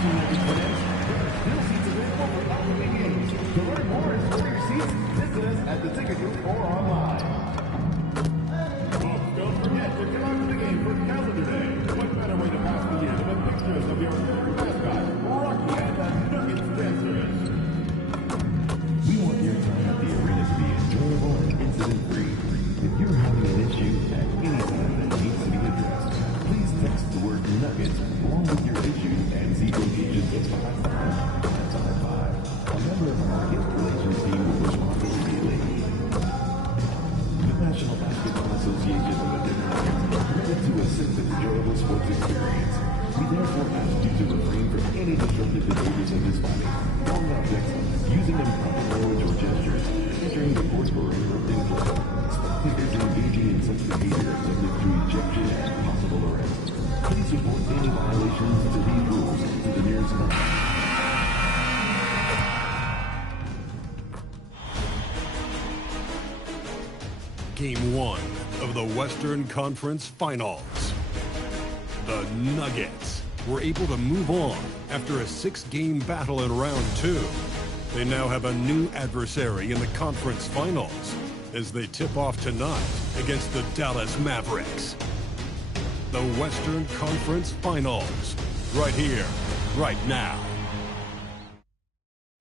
Still seats available for upcoming games. To learn more and store your seats, visit us at the ticket booth or online. Folks, don't forget to come out to the game for Calendar Day. What better way to pass the year than with pictures of your favorite mascot, Rocky and the Nuggets dancers. We want your time at the arena to be enjoyable and incident-free. If you're having an issue at any time that needs to be addressed, please text the word Nuggets along with your issue and see locations of 55555. A member of our guest relations team will respond immediately. The National Basketball Association and the Denver Nuggets are committed to a safe and enjoyable sports experience. We therefore ask you to refrain from any disruptive behaviors of this body, throwing objects, using improper language or gestures, entering the court or interrupting play. Spectators engaging in such behavior are subject to ejection and possible arrest. Please report any violations to these rules to the nearest number. Game 1 of the Western Conference Finals. The Nuggets were able to move on after a 6-game battle in round 2. They now have a new adversary in the conference finals as they tip off tonight against the Dallas Mavericks. The Western Conference Finals, right here, right now.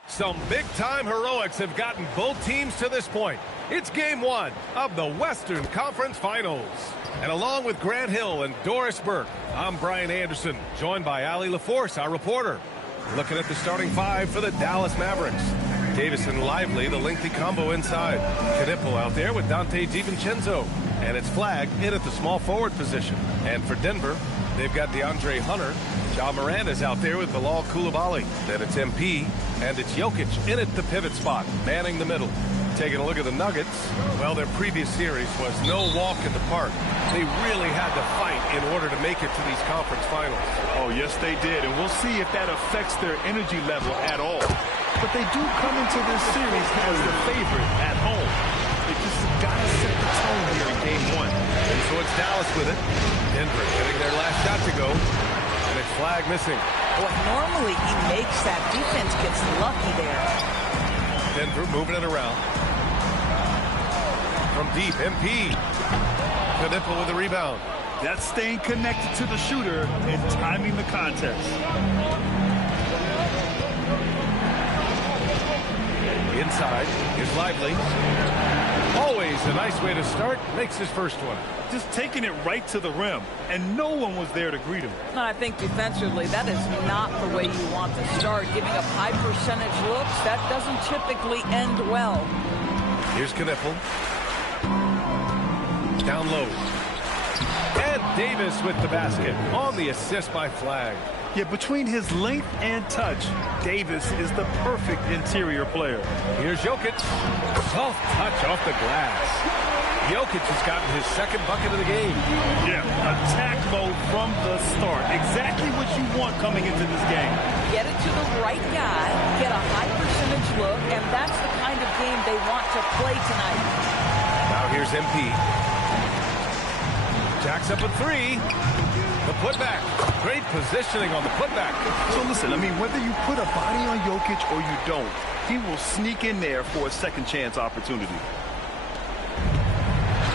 Some big-time heroics have gotten both teams to this point. It's Game 1 of the Western Conference Finals. And along with Grant Hill and Doris Burke, I'm Brian Anderson, joined by Allie LaForce, our reporter. Looking at the starting 5 for the Dallas Mavericks. Davis and Lively, the lengthy combo inside. Knipple out there with Dante DiVincenzo. And it's Flagg in at the small forward position. And for Denver, they've got DeAndre Hunter. Ja Moranda's out there with Bilal Coulibaly. Then it's MP, and it's Jokic in at the pivot spot, manning the middle. Taking a look at the Nuggets, well, their previous series was no walk in the park. They really had to fight in order to make it to these conference finals. Oh, yes, they did, and we'll see if that affects their energy level at all. But they do come into this series as the favorite at home. They just got to set the tone here in Game 1. And so it's Dallas with it. Denver getting their last shot to go. And it's Flagg missing. Boy, normally he makes that. Defense gets lucky there. Denver moving it around. From deep, MP. Knipple with the rebound. That's staying connected to the shooter and timing the contest. Inside, here's Lively. Always a nice way to start. Makes his first one. Just taking it right to the rim, and no one was there to greet him. I think defensively, that is not the way you want to start. Giving up high percentage looks, that doesn't typically end well. Here's Knipple. Down low. And Davis with the basket on the assist by Flagg. Yeah, between his length and touch, Davis is the perfect interior player. Here's Jokic. Soft touch off the glass. Jokic has gotten his second bucket of the game. Yeah, attack mode from the start. Exactly what you want coming into this game. Get it to the right guy, get a high percentage look, and that's the kind of game they want to play tonight. Now here's MP. Jacks up a 3. The putback. Great positioning on the putback. So listen, I mean, whether you put a body on Jokic or you don't, he will sneak in there for a second chance opportunity.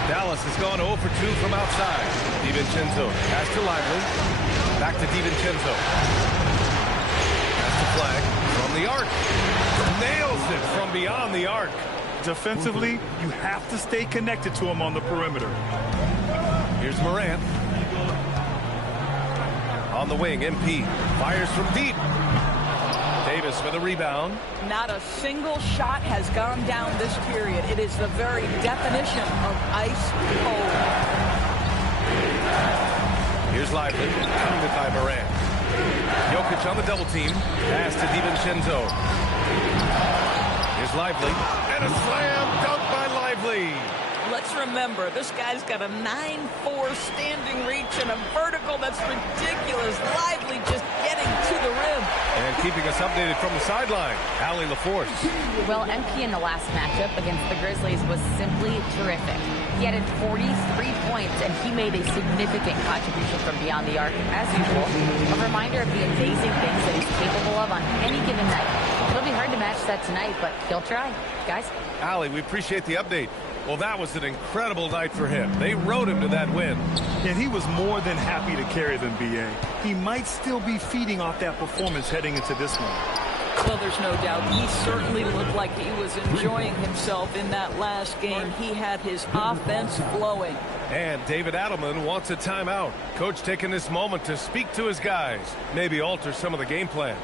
Dallas has gone 0 for 2 from outside. DiVincenzo pass to Lively. Back to DiVincenzo. Pass to Flagg from the arc. Nails it from beyond the arc. Defensively, you have to stay connected to him on the perimeter. Here's Morant. On the wing, MP fires from deep. Davis with a rebound. Not a single shot has gone down this period. It is the very definition of ice cold. Here's Lively, pounded by Morant. Jokic on the double team. Pass to DiVincenzo. Here's Lively. And a slam dunk by Lively. Let's remember, this guy's got a 9'4" standing reach and a vertical that's ridiculous. Lively just getting to the rim. And keeping us updated from the sideline, Allie LaForce. Well, MP in the last matchup against the Grizzlies was simply terrific. He added 43 points, and he made a significant contribution from beyond the arc, as usual. A reminder of the amazing things that he's capable of on any given night. It'll be hard to match that tonight, but he'll try. Guys? Allie, we appreciate the update. Well, that was an incredible night for him. They rode him to that win. And he was more than happy to carry them, B.A. He might still be feeding off that performance heading into this one. Well, there's no doubt. He certainly looked like he was enjoying himself in that last game. He had his offense flowing. And David Adelman wants a timeout. Coach taking this moment to speak to his guys, maybe alter some of the game plan.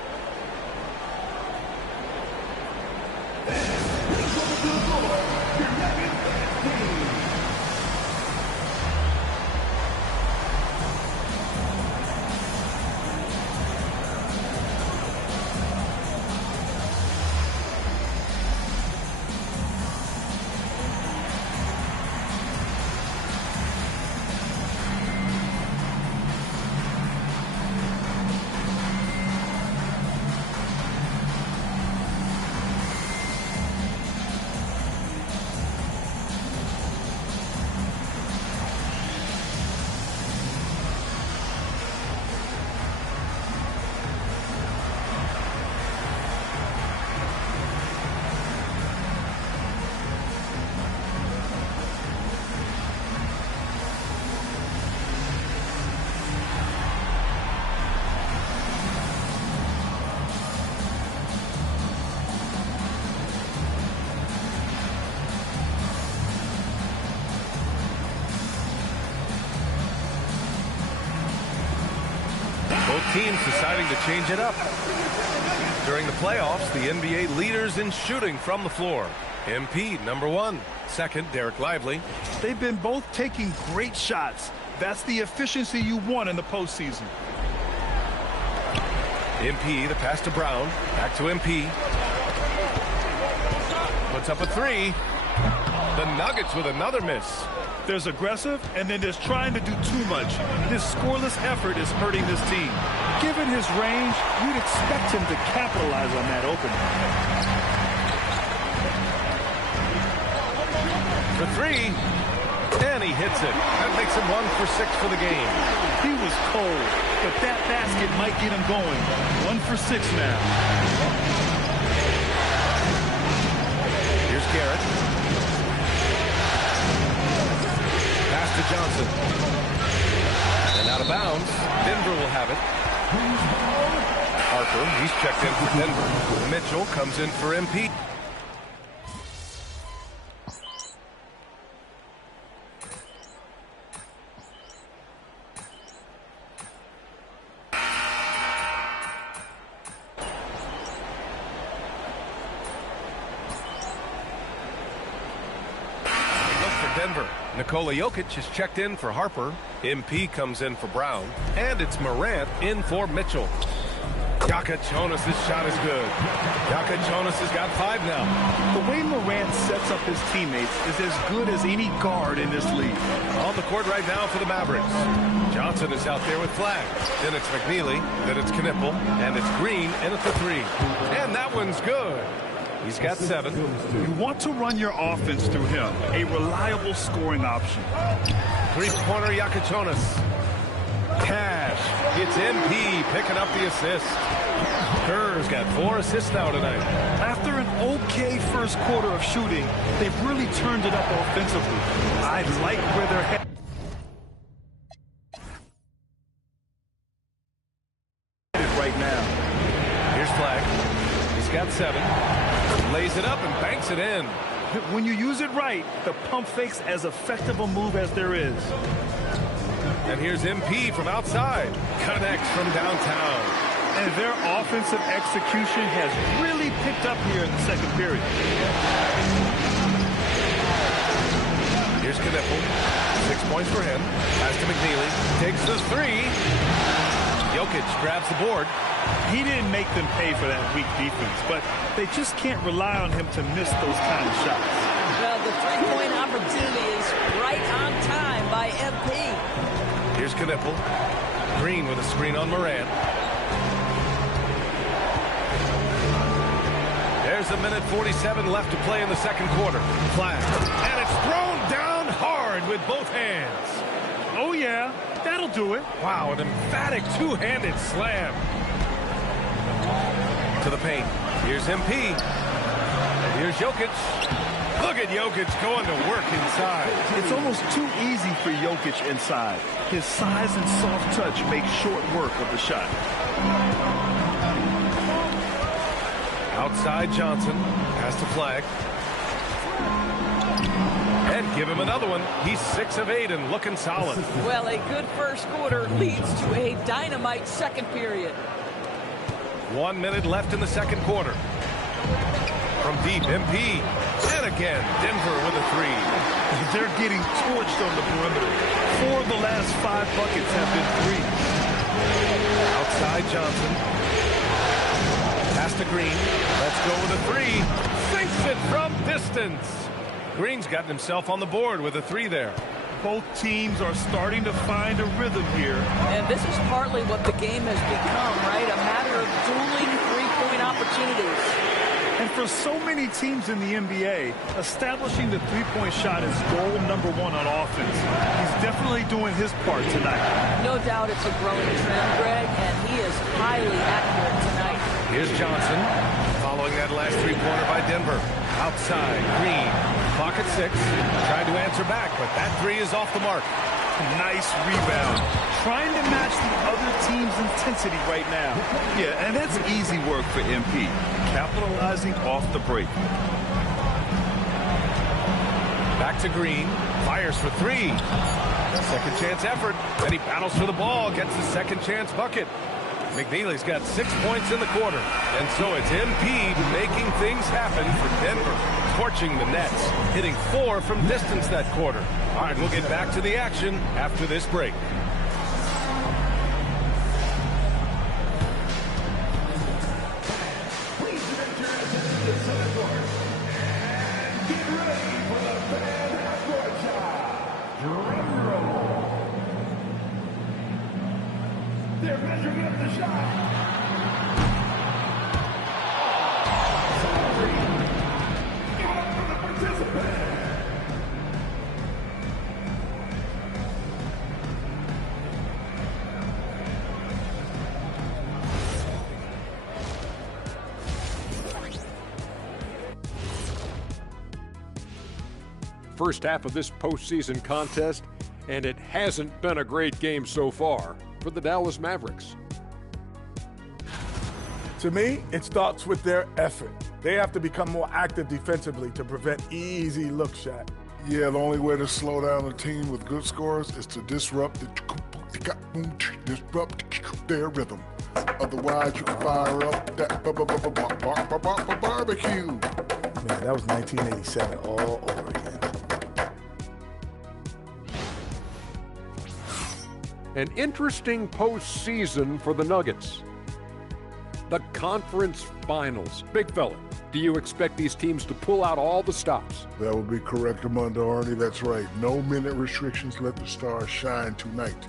Both teams deciding to change it up. During the playoffs, the NBA leaders in shooting from the floor. MP, number 1. Second, Derek Lively. They've been both taking great shots. That's the efficiency you want in the postseason. MP, the pass to Brown. Back to MP. Puts up a 3. The Nuggets with another miss. There's aggressive, and then there's trying to do too much. His scoreless effort is hurting this team. Given his range, you'd expect him to capitalize on that opening. For 3, and he hits it. That makes him 1 for 6 for the game. He was cold, but that basket might get him going. 1 for 6 now. Here's Garrett. Pass to Johnson. And out of bounds. Denver will have it. Harper, he's checked in for Denver. Mitchell comes in for MP. Denver. Nikola Jokic is checked in for Harper. MP comes in for Brown. And it's Morant in for Mitchell. Jonas' shot is good. Jonas has got 5 now. The way Morant sets up his teammates is as good as any guard in this league. On the court right now for the Mavericks. Johnson is out there with flags. Then it's McNeely. Then it's Knipple. And it's Green. And it's a 3. And that one's good. He's got 7. You want to run your offense through him. A reliable scoring option. Three-pointer Jonas. Cash. It's MP picking up the assist. Kerr's got 4 assists now tonight. After an okay first quarter of shooting, they've really turned it up offensively. I like where they're headed right now. Here's Flag. He's got 7. Lays it up and banks it in. When you use it right, the pump fake's as effective a move as there is. And here's MP from outside. Connects from downtown. And their offensive execution has really picked up here in the second period. Here's Knipple. 6 points for him. Pass to McNeely. Takes the 3. Jokic grabs the board. He didn't make them pay for that weak defense, but they just can't rely on him to miss those kind of shots. Well, the three-point opportunity is right on time by MP. Here's Knipple. Green with a screen on Morant. There's a minute 47 left to play in the second quarter. Flag. And it's thrown down hard with both hands. Oh, yeah. That'll do it. Wow, an emphatic two-handed slam. To the paint. Here's MP. And here's Jokic. Look at Jokic going to work inside. It's almost too easy for Jokic inside. His size and soft touch make short work of the shot. Outside Johnson. Pass to Flag. And give him another one. He's 6 of 8 and looking solid. Well, a good first quarter leads to a dynamite second period. 1 minute left in the second quarter. From deep, MP. And again, Denver with a three. They're getting torched on the perimeter. 4 of the last 5 buckets have been threes. Outside Johnson. Pass to Green. Let's go with a three. Sinks it from distance. Green's gotten himself on the board with a three there. Both teams are starting to find a rhythm here. And this is partly what the game has become, right? A matter of dueling three-point opportunities. And for so many teams in the NBA, establishing the three-point shot is goal number 1 on offense. He's definitely doing his part tonight. No doubt it's a growing trend, Greg, and he is highly accurate tonight. Here's Johnson, following that last three-pointer by Denver. Outside, Green, clock at 6, tried to answer back, but that three is off the mark. Nice rebound. Trying to match the other team's intensity right now. Yeah, and that's easy work for MP. Capitalizing off the break. Back to Green, fires for three. Second chance effort, and he battles for the ball, gets the second chance bucket. McNeely's got 6 points in the quarter, and so it's MP making things happen for Denver, torching the Nets, hitting 4 from distance that quarter. All right, we'll get back to the action after this break. Please enter into the center court and get ready for the fan half-court shot. Drum roll. They're measuring up the shot. Got for the participant. First half of this postseason contest, and it hasn't been a great game so far for the Dallas Mavericks. To me, it starts with their effort. They have to become more active defensively to prevent easy look shot. Yeah, the only way to slow down a team with good scores is to disrupt their rhythm. Otherwise, you can fire up that barbecue. Man, that was 1987 all over again. An interesting postseason for the Nuggets. The conference finals. Big fella, do you expect these teams to pull out all the stops? That would be correct, Armando Arnie. That's right. No minute restrictions. Let the stars shine tonight.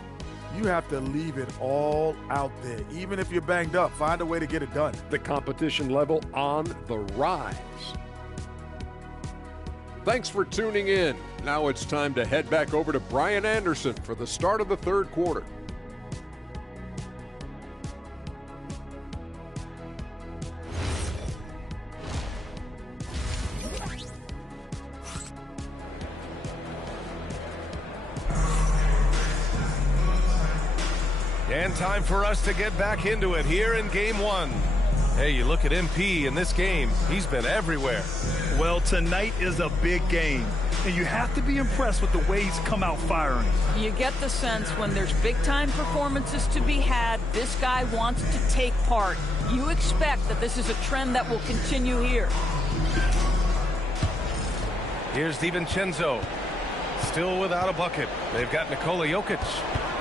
You have to leave it all out there. Even if you're banged up, find a way to get it done. The competition level on the rise. Thanks for tuning in. Now it's time to head back over to Brian Anderson for the start of the third quarter. And time for us to get back into it here in game 1. Hey, you look at MP in this game, he's been everywhere. Well, tonight is a big game, and you have to be impressed with the way he's come out firing. You get the sense when there's big-time performances to be had, this guy wants to take part. You expect that this is a trend that will continue here. Here's DiVincenzo, still without a bucket. They've got Nikola Jokic.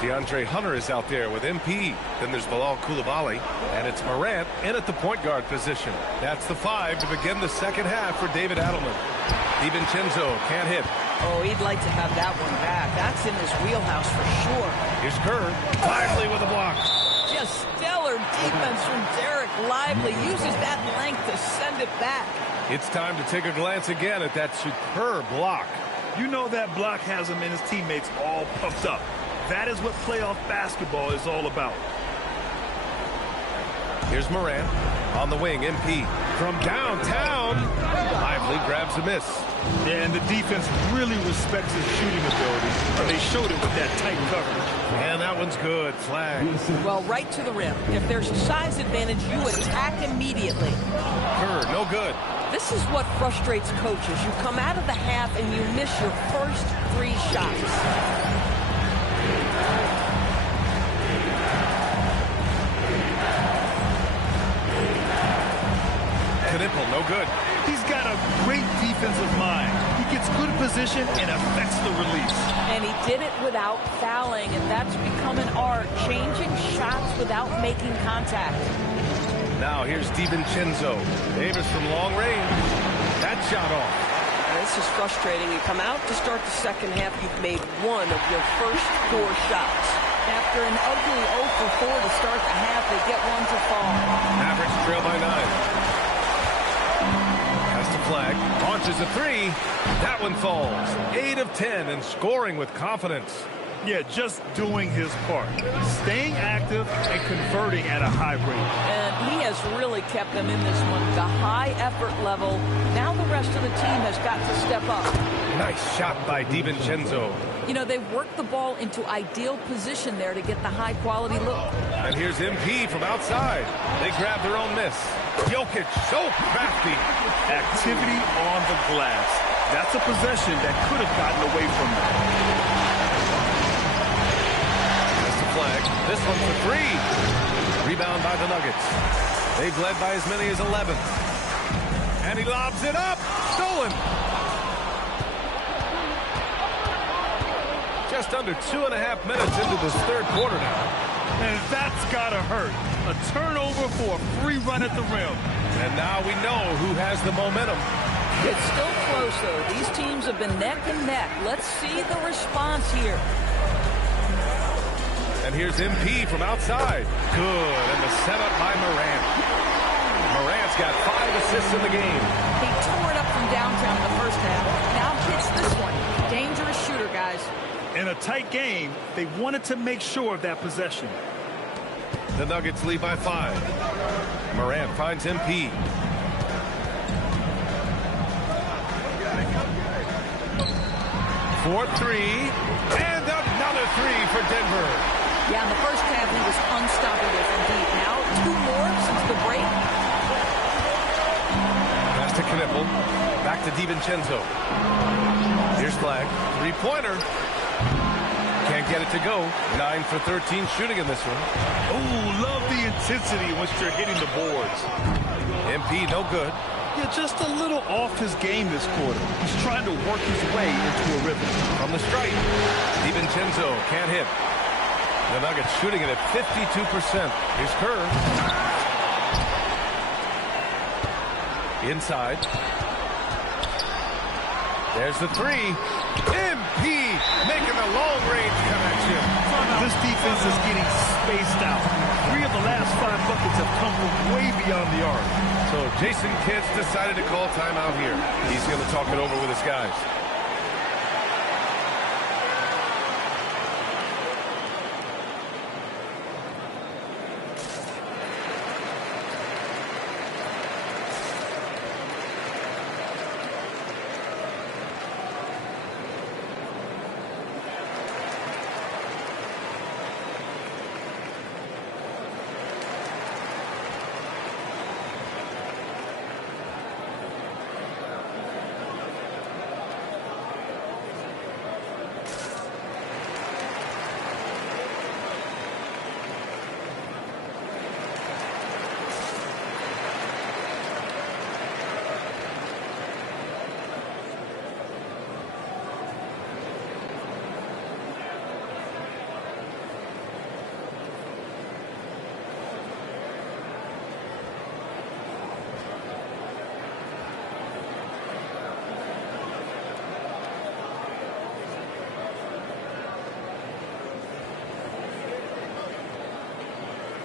DeAndre Hunter is out there with MP. Then there's Bilal Coulibaly, and it's Morant in at the point guard position. That's the 5 to begin the second half for David Adelman. DiVincenzo can't hit. Oh, he'd like to have that one back. That's in his wheelhouse for sure. Here's Kerr, Lively with a block. Just stellar Killer defense from Derek Lively. Uses that length to send it back. It's time to take a glance again at that superb block. You know that block has him and his teammates all puffed up. That is what playoff basketball is all about. Here's Morant on the wing. MP from downtown. Lively grabs a miss. Yeah, and the defense really respects his shooting ability, and they showed it with that tight coverage. And that one's good. Flag. Well, right to the rim. If there's a size advantage, you attack immediately. Kerr, no good. This is what frustrates coaches. You come out of the half and you miss your first 3 shots. Knipple, no good. He's got a great defensive mind. He gets good position and affects the release. And he did it without fouling, and that's become an art, changing shots without making contact. Now here's DiVincenzo. Davis from long range. That shot off. This is frustrating. You come out to start the second half, you've made 1 of your first 4 shots. After an ugly 0 for 4 to start the half, they get 1 to fall. Mavericks trail by 9. Flag, launches a 3. That one falls. 8 of 10 and scoring with confidence. Yeah, just doing his part. Staying active and converting at a high rate. And he has really kept them in this one. The high effort level. Now the rest of the team has got to step up. Nice shot by DiVincenzo. You know, they've worked the ball into ideal position there to get the high quality look. And here's MP from outside. They grab their own miss. Jokic, so crafty. Activity on the glass. That's a possession that could have gotten away from them. That's the flag. This one's a 3. Rebound by the Nuggets. They've led by as many as 11. And he lobs it up. Stolen. Just under 2.5 minutes into this third quarter now. And that's got to hurt. A turnover for a free run at the rim. And now we know who has the momentum. It's still close, though. These teams have been neck and neck. Let's see the response here. And here's MP from outside. Good. And the setup by Morant. Morant's got 5 assists in the game. He tore it up from downtown in the first half. Now hits this one. Dangerous shooter, guys. In a tight game, they wanted to make sure of that possession. The Nuggets lead by 5. Morant finds MP. For 3. And another 3 for Denver. Yeah, in the first half, he was unstoppable from deep. Now, 2 more since the break. Pass to Knipple. Back to DiVincenzo. Here's Flag. 3-pointer. Can't get it to go. 9 for 13 shooting in this one. Oh, love the intensity once you're hitting the boards. MP, no good. Yeah, just a little off his game this quarter. He's trying to work his way into a rhythm. From the stripe, DiVincenzo can't hit. The Nuggets shooting it at 52%. Here's Kerr. Inside. There's the 3. MP making a long-range connection. This defense is getting spaced out. 3 of the last 5 buckets have come from way beyond the arc. So Jason Kidd's decided to call timeout here. He's going to talk it over with his guys.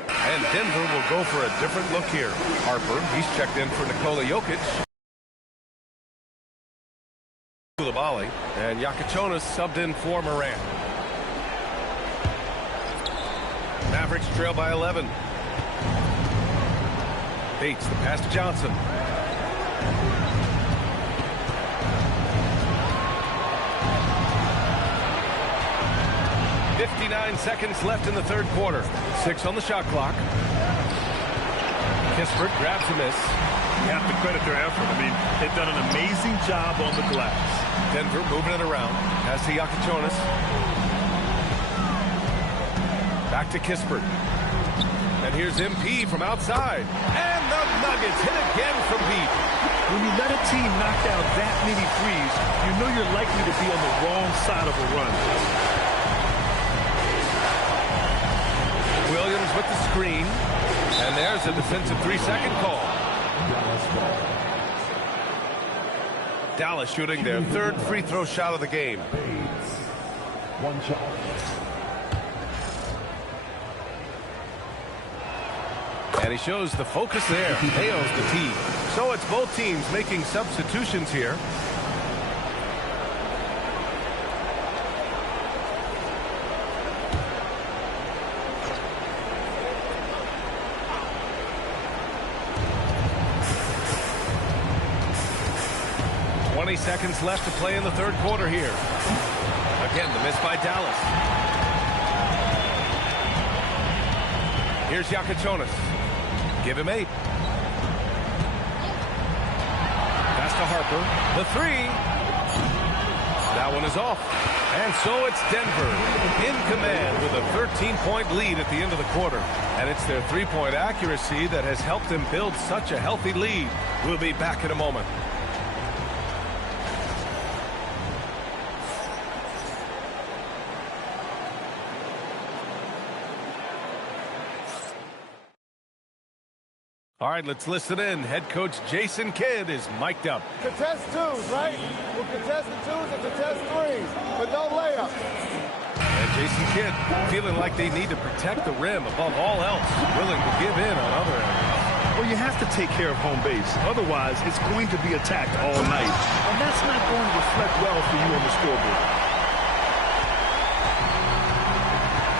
And Denver will go for a different look here. Harper, he's checked in for Nikola Jokic. Koulibaly, and Yakichonis subbed in for Morant. Mavericks trail by 11. Bates, the pass to Johnson. .59 seconds left in the third quarter. 6 on the shot clock. Kispert grabs a miss. You have to credit their effort. I mean, they've done an amazing job on the glass. Denver moving it around. Pass to Yakichonis. Back to Kispert. And here's MP from outside. And the Nuggets hit again from deep. When you let a team knock down that many threes, you know you're likely to be on the wrong side of a run. Williams with the screen. And there's a defensive 3-second call. Dallas shooting their third free throw shot of the game. One shot. And he shows the focus there. Nails the tee. So it's both teams making substitutions here. Seconds left to play in the third quarter here. Again, the miss by Dallas. Here's Yakichonis. Give him 8. Pass to Harper. The 3. That one is off. And so it's Denver in command with a 13-point lead at the end of the quarter. And it's their three-point accuracy that has helped them build such a healthy lead. We'll be back in a moment. All right, let's listen in. Head coach Jason Kidd is mic'd up. Contest twos, right? We'll contest the twos and contest threes, but no layups. And Jason Kidd feeling like they need to protect the rim above all else, willing to give in on other areas. Well, you have to take care of home base. Otherwise, it's going to be attacked all night. And that's not going to reflect well for you on the scoreboard.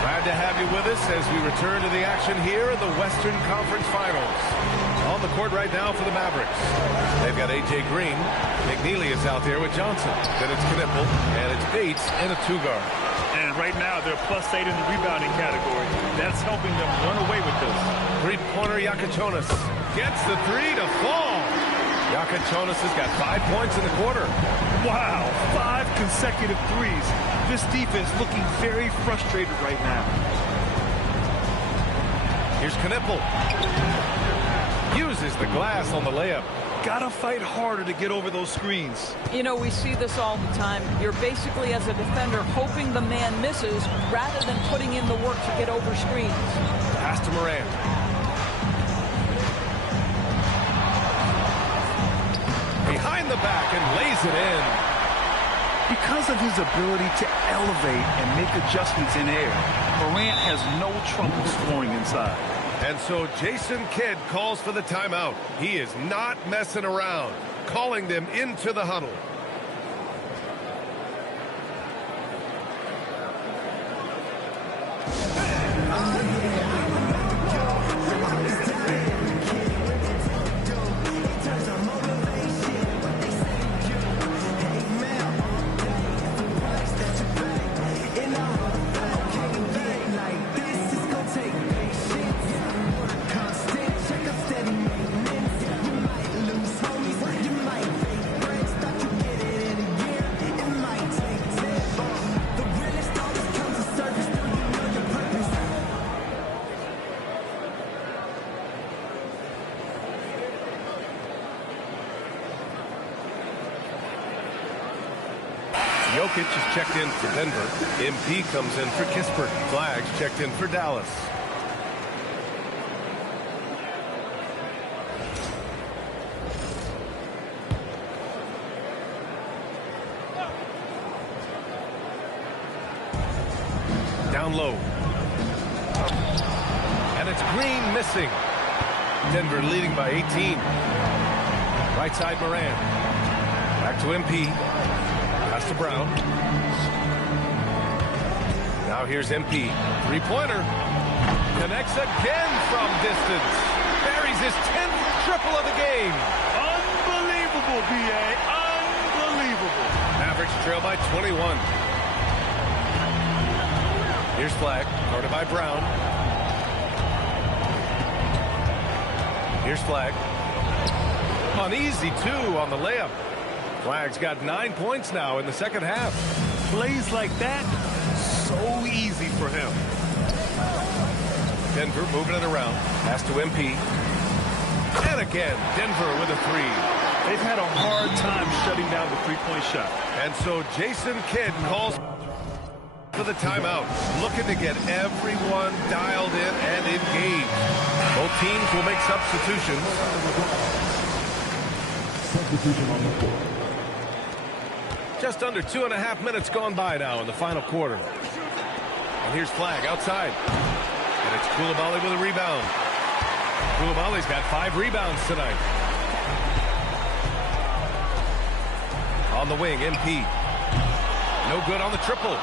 Glad to have you with us as we return to the action here in the Western Conference Finals. On the court right now for the Mavericks. They've got A.J. Green. McNeely is out there with Johnson. Then it's Knipple, and it's Bates and a 2-guard. And right now, they're +8 in the rebounding category. That's helping them run away with this. Three-pointer Yakichonis gets the 3 to fall. Yakichonis has got 5 points in the quarter. Wow, 5 consecutive threes. This defense looking very frustrated right now. Here's Knipple. Uses the glass on the layup. Gotta fight harder to get over those screens. You know, we see this all the time. You're basically, as a defender, hoping the man misses rather than putting in the work to get over screens. Pass to Morant. Behind the back and lays it in. Because of his ability to elevate and make adjustments in air, Morant has no trouble scoring inside. And so Jason Kidd calls for the timeout. He is not messing around, calling them into the huddle. Jokic is checked in for Denver. MP comes in for Kispert. Flags checked in for Dallas. Down low. And a It's Green missing. Denver leading by 18. Right side Moran. Back to MP. Pass to Brown. Now here's MP. Three-pointer. Connects again from distance. Buries his 10th triple of the game. Unbelievable, B.A. Unbelievable. Mavericks trail by 21. Here's Flag. Guarded by Brown. Here's Flag. Uneasy, too, on the layup. Flag's got 9 points now in the second half. Plays like that, so easy for him. Denver moving it around. Pass to MP. And again, Denver with a three. They've had a hard time shutting down the three-point shot. And so Jason Kidd calls for the timeout, looking to get everyone dialed in and engaged. Both teams will make substitutions. Substitution on the court. Just under 2.5 minutes gone by now in the final quarter. And here's Flag outside. And it's Coulibaly with a rebound. Coulibaly's got 5 rebounds tonight. On the wing, MP. No good on the triple.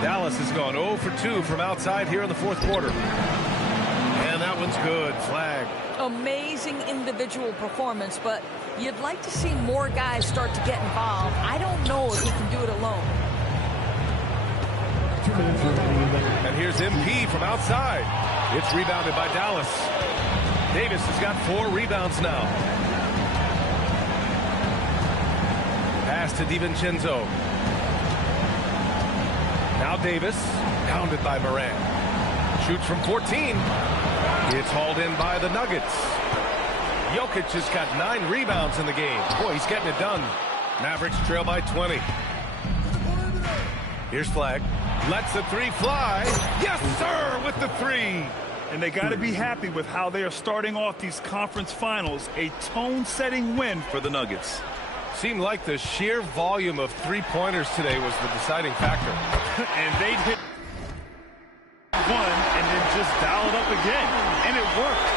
Dallas has gone 0 for 2 from outside here in the fourth quarter. And that one's good. Flag. Amazing individual performance, but you'd like to see more guys start to get involved. I don't know if he can do it alone. 2 minutes remaining. And here's MP from outside. It's rebounded by Dallas. Davis has got 4 rebounds now. Pass to DiVincenzo. Now Davis, pounded by Moran. Shoots from 14. It's hauled in by the Nuggets. Jokic has got 9 rebounds in the game. Boy, he's getting it done. Mavericks trail by 20. Here's Flag. Lets the three fly. Yes, sir, with the three. And they got to be happy with how they are starting off these conference finals. A tone-setting win for the Nuggets. Seemed like the sheer volume of three-pointers today was the deciding factor. And they'd hit one and then just dial it up again. And it worked.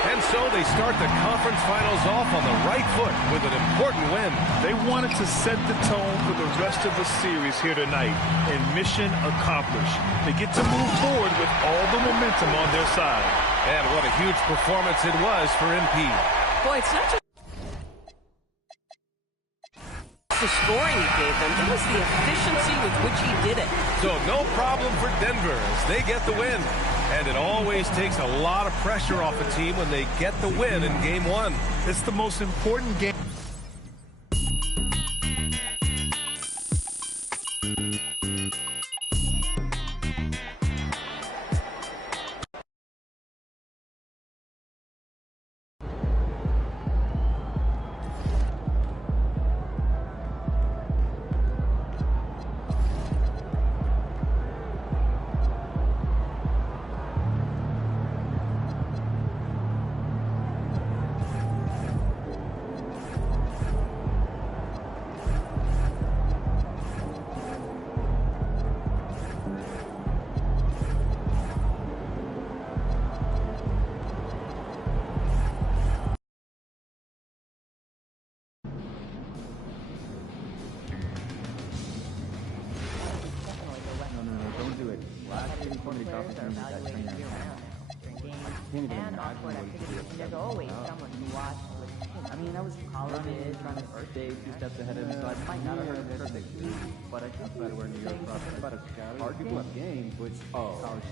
And so they start the conference finals off on the right foot with an important win. They wanted to set the tone for the rest of the series here tonight. And mission accomplished. They get to move forward with all the momentum on their side. And what a huge performance it was for MP. Boy, it's not just the scoring he gave them. It was the efficiency with which he did it. So no problem for Denver as they get the win. And it always takes a lot of pressure off a team when they get the win in Game 1. It's the most important game. There's always someone who watches with him. I mean, I was college, trying to stay 2 steps ahead of him, so I might not have heard it perfectly. But I think about it where New York process about a hard people have games, which college.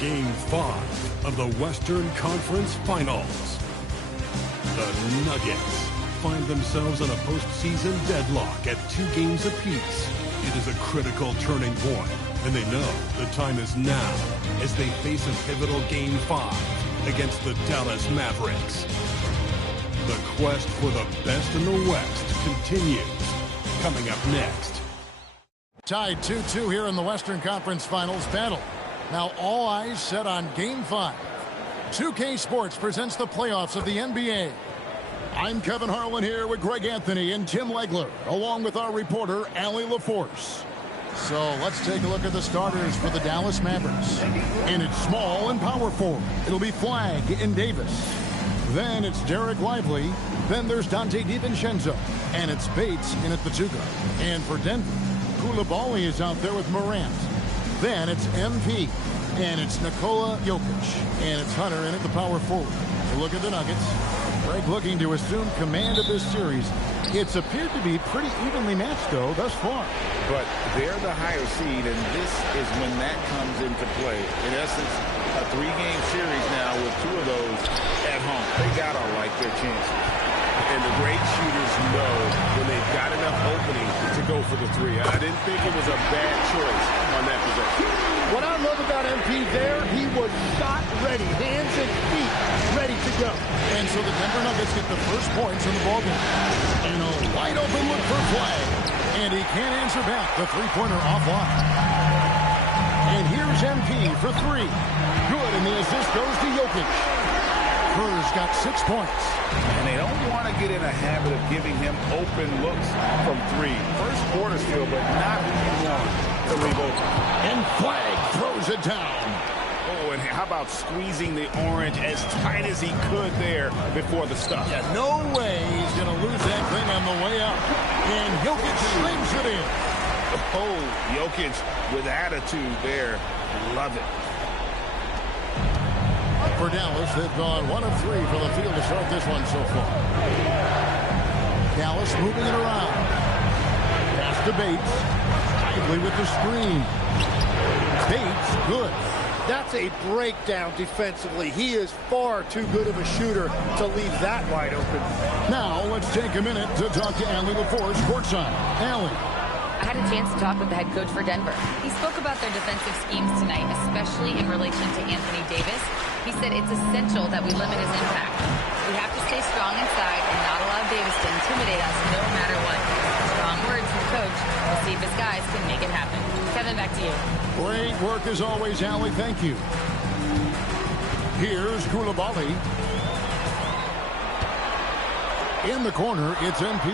Game 5 of the Western Conference Finals. The Nuggets find themselves in a postseason deadlock at 2 games apiece. It is a critical turning point, and they know the time is now as they face a pivotal Game 5 against the Dallas Mavericks. The quest for the best in the West continues. Coming up next. Tied 2-2 here in the Western Conference Finals battle. Now all eyes set on Game 5. 2K Sports presents the playoffs of the NBA. I'm Kevin Harlan here with Greg Anthony and Tim Legler, along with our reporter, Allie LaForce. So let's take a look at the starters for the Dallas Mavericks. And it's small and power forward. It'll be Flagg and Davis. Then it's Derek Lively. Then there's Dante DiVincenzo. And it's Bates in at the 2 guard. And for Denver, Koulibaly is out there with Morant. Then it's MP, and it's Nikola Jokic, and it's Hunter in at the power forward. Look at the Nuggets. Greg looking to assume command of this series. It's appeared to be pretty evenly matched, though, thus far. But they're the higher seed, and this is when that comes into play. In essence, a 3-game series now with 2 of those at home. They got to like their chances. And the great shooters know when they've got enough opening to go for the 3. I didn't think it was a bad choice on that possession. What I love about MP there, he was shot ready, hands and feet ready to go. And so the Denver Nuggets get the first points in the ballgame. And a wide open look for Flagg. And he can't answer back. The 3-pointer offline. And here's MP for 3. Good, and the assist goes to Jokic. Kerr's got 6 points. And they don't want to get in a habit of giving him open looks from 3. First quarter still, but not who you want to leave open. And Flagg throws it down. Oh, and how about squeezing the orange as tight as he could there before the stuff? Yeah, no way he's going to lose that thing on the way up. And Jokic slings it in. Oh, Jokic with attitude there. Love it. For Dallas, they've gone 1 of 3 from the field to start this one so far. Dallas moving it around. Pass to Bates. Lively with the screen. Bates, good. That's a breakdown defensively. He is far too good of a shooter to leave that wide open. Now, let's take a minute to talk to Allie LaForce courtside. Allie. I had a chance to talk with the head coach for Denver. He spoke about their defensive schemes tonight, especially in relation to Anthony Davis. He said it's essential that we limit his impact. We have to stay strong inside and not allow Davis to intimidate us no matter what. Strong words from the coach. We'll see if his guys can make it happen. Kevin, back to you. Great work as always, Allie. Thank you. Here's Koulibaly. In the corner, it's MP.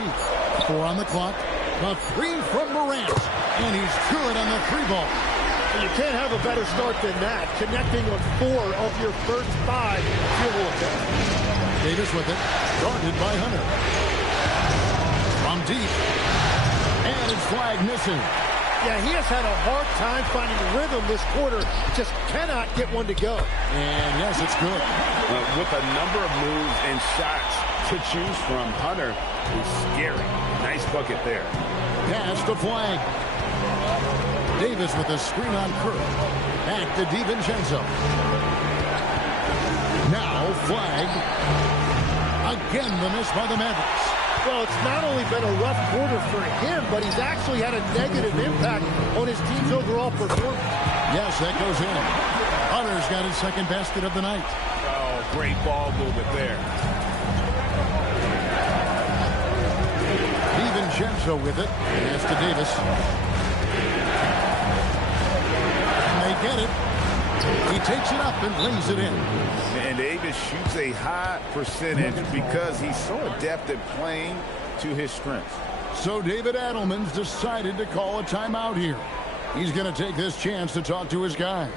4 on the clock. The 3 from Morant. And he's good on the 3-ball. You can't have a better start than that. Connecting on 4 of your first 5 field goal attempts. Davis with it. Guarded by Hunter. From deep. And it's Flagg missing. Yeah, he has had a hard time finding rhythm this quarter. Just cannot get one to go. And yes, it's good. With a number of moves and shots to choose from, Hunter is scary. Nice bucket there. Pass to Flagg. Davis with a screen on Kerr. Back to DiVincenzo. Now Flagg. Again, the miss by the Mavericks. Well, it's not only been a rough quarter for him, but he's actually had a negative impact on his team's overall performance. Yes, that goes in. Hunter's got his second basket of the night. Oh, great ball movement there. DiVincenzo with it. Pass to Davis. Get it. He takes it up and lays it in. And Davis shoots a high percentage because he's so adept at playing to his strengths. So David Adelman's decided to call a timeout here. He's going to take this chance to talk to his guys.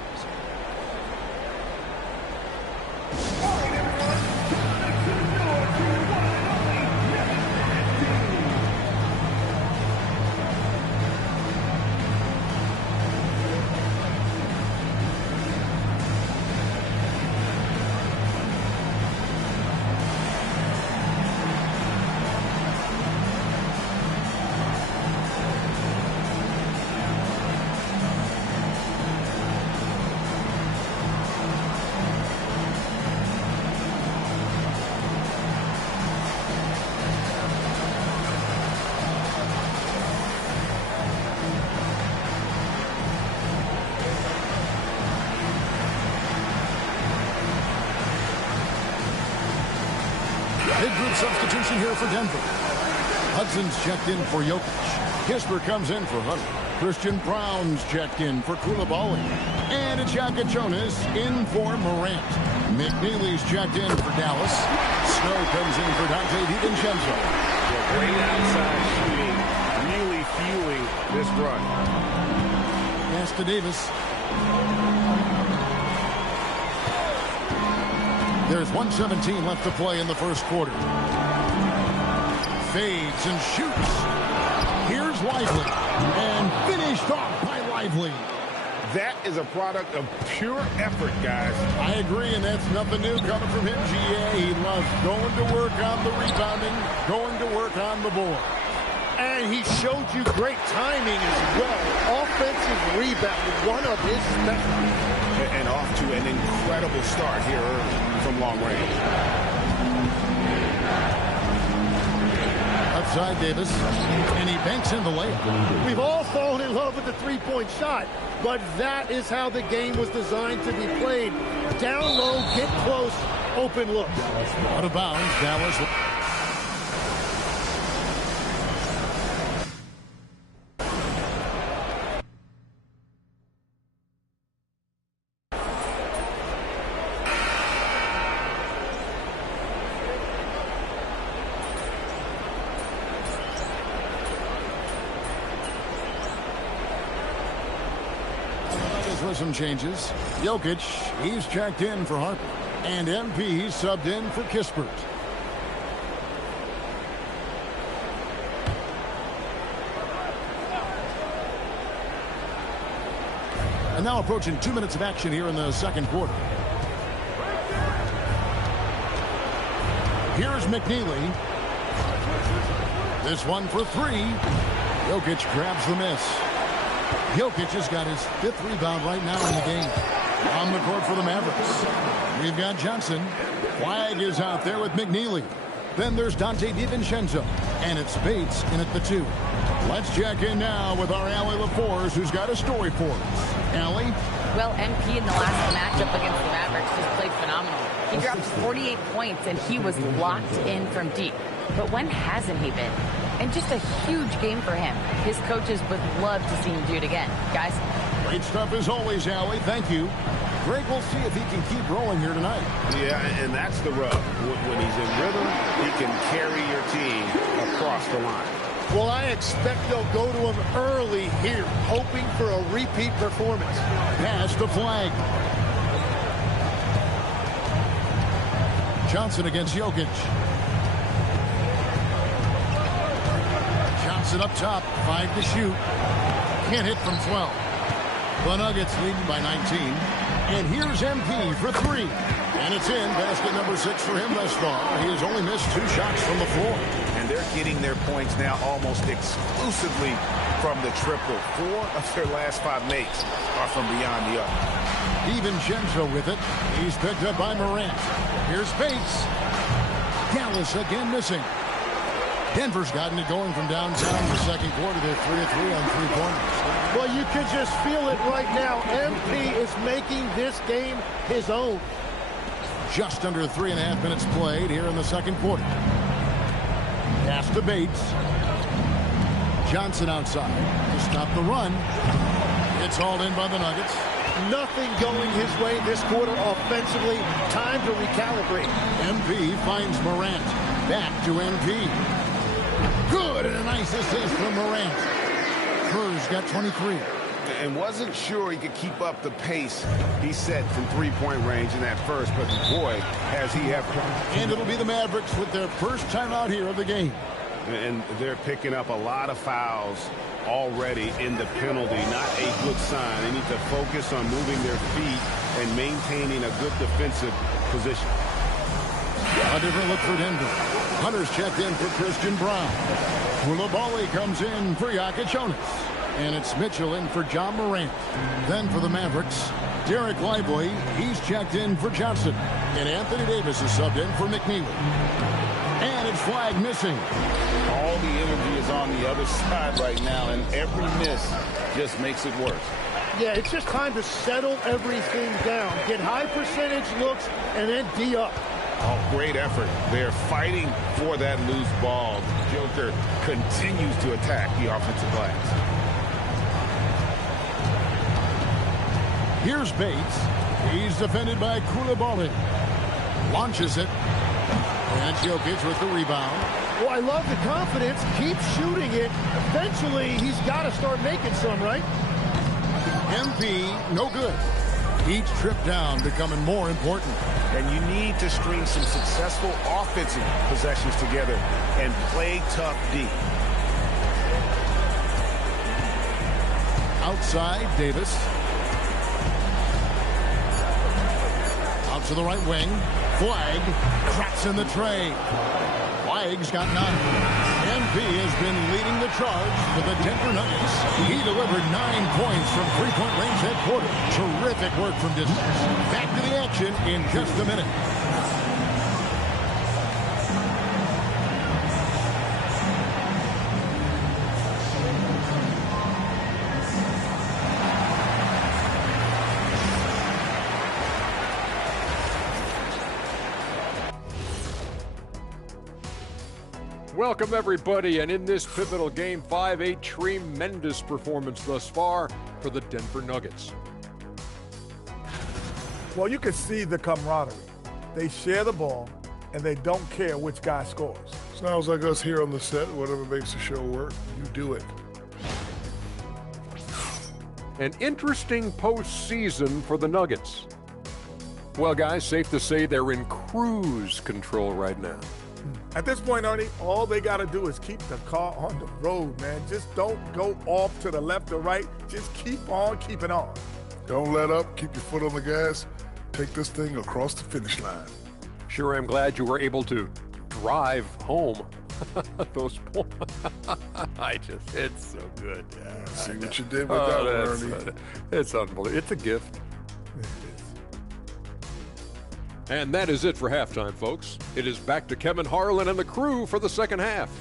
Big group substitution here for Denver. Hudson's checked in for Jokic. Kispert comes in for Hunter. Christian Brown's checked in for Koulibaly. And Jonas in for Morant. McNeely's checked in for Dallas. Snow comes in for Dante DiVincenzo. Great outside shooting, really fueling this run. Pass to Davis. There's 1:17 left to play in the first quarter. Fades and shoots. Here's Lively. And finished off by Lively. That is a product of pure effort, guys. I agree, and that's nothing new coming from him, GA. He loves going to work on the rebounding, going to work on the board. And he showed you great timing as well. Offensive rebounding, one of his specialties. And off to an incredible start here early from long range. Outside Davis, and he banks in the layup. We've all fallen in love with the three-point shot, but that is how the game was designed to be played. Down low, get close, open look. Out of bounds, Dallas. Some changes. Jokic, he's checked in for Harper. And MP subbed in for Kispert. And now approaching 2 minutes of action here in the second quarter. Here's McNeely. This one for three. Jokic grabs the miss. Jokic has got his 5th rebound right now in the game. On the court for the Mavericks. We've got Johnson. Flag is out there with McNeely. Then there's Dante DiVincenzo. And it's Bates in at the 2. Let's check in now with our Allie LaForce, who's got a story for us. Allie? Well, MP in the last matchup against the Mavericks just played phenomenal. He dropped 48 points, and he was locked in from deep. But when hasn't he been? And just a huge game for him. His coaches would love to see him do it again. Guys? Great stuff as always, Allie. Thank you. Greg, we'll see if he can keep rolling here tonight. Yeah, and that's the rub. When he's in rhythm, he can carry your team across the line. Well, I expect they'll go to him early here, hoping for a repeat performance. Pass the flag. Johnson against Jokic. Johnson up top, 5 to shoot. Can't hit from 12. The Nuggets leading by 19. And here's MP for 3. And it's in. Basket number 6 for him thus far. He has only missed 2 shots from the floor. And they're getting their points now almost exclusively from the triple. 4 of their last 5 makes are from beyond the arc. DiVincenzo with it. He's picked up by Morant. Here's Bates. Dallas again missing. Denver's gotten it going from downtown in the second quarter. They're 3 of 3 on 3-pointers. Well, you can just feel it right now. MP is making this game his own. Just under 3.5 minutes played here in the second quarter. Pass to Bates. Johnson outside to stop the run. It's hauled in by the Nuggets. Nothing going his way this quarter offensively. Time to recalibrate. MP finds Morant. Back to MP. Good, and a nice assist from Morant. Kerr's got 23. And wasn't sure he could keep up the pace he set from 3-point range in that first, but boy, has he ever. And it'll be the Mavericks with their first time out here of the game. And they're picking up a lot of fouls already in the penalty. Not a good sign. They need to focus on moving their feet and maintaining a good defensive position. A different look for Denver. Hunter's checked in for Christian Brown. Koulibaly comes in for Jonas. And it's Mitchell in for John Morant. Then for the Mavericks, Derek Lively. He's checked in for Johnson. And Anthony Davis is subbed in for McNeely. And it's flag missing. All the energy is on the other side right now, and every miss just makes it worse. Yeah, it's just time to settle everything down. Get high percentage looks and then D up. Oh, great effort. They're fighting for that loose ball. Joker continues to attack the offensive glass. Here's Bates. He's defended by Koulibaly. Launches it. And Jokic with the rebound. Well, I love the confidence. Keep shooting it. Eventually, he's got to start making some, right? MP, no good. Each trip down becoming more important. And you need to string some successful offensive possessions together and play tough D. Outside, Davis. Out to the right wing. Flag cracks in the tray. Flag's got 9. MP has been leading the charge for the Denver Nuggets. He delivered 9 points from three-point range at quarter. Terrific work from distance. Back to the action in just a minute. Welcome, everybody, and in this pivotal Game 5, a tremendous performance thus far for the Denver Nuggets. Well, you can see the camaraderie. They share the ball, and they don't care which guy scores. Sounds like us here on the set. Whatever makes the show work, you do it. An interesting postseason for the Nuggets. Well, guys, safe to say they're in cruise control right now. At this point, Ernie, all they got to do is keep the car on the road, man. Just don't go off to the left or right. Just keep on keeping on. Don't let up. Keep your foot on the gas. Take this thing across the finish line. Sure, I'm glad you were able to drive home those points. It's so good. Yeah, see what you did with that one, Ernie. It's unbelievable. It's a gift. And that is it for halftime, folks. It is back to Kevin Harlan and the crew for the second half.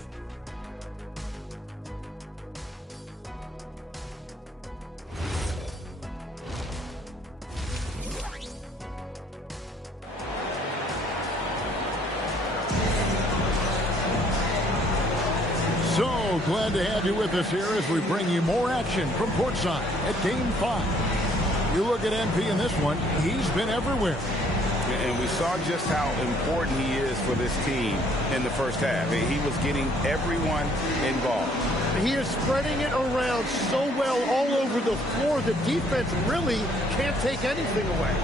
So glad to have you with us here as we bring you more action from courtside at Game 5. You look at MP in this one, he's been everywhere. And we saw just how important he is for this team in the first half. He was getting everyone involved. He is spreading it around so well all over the floor. The defense really can't take anything away.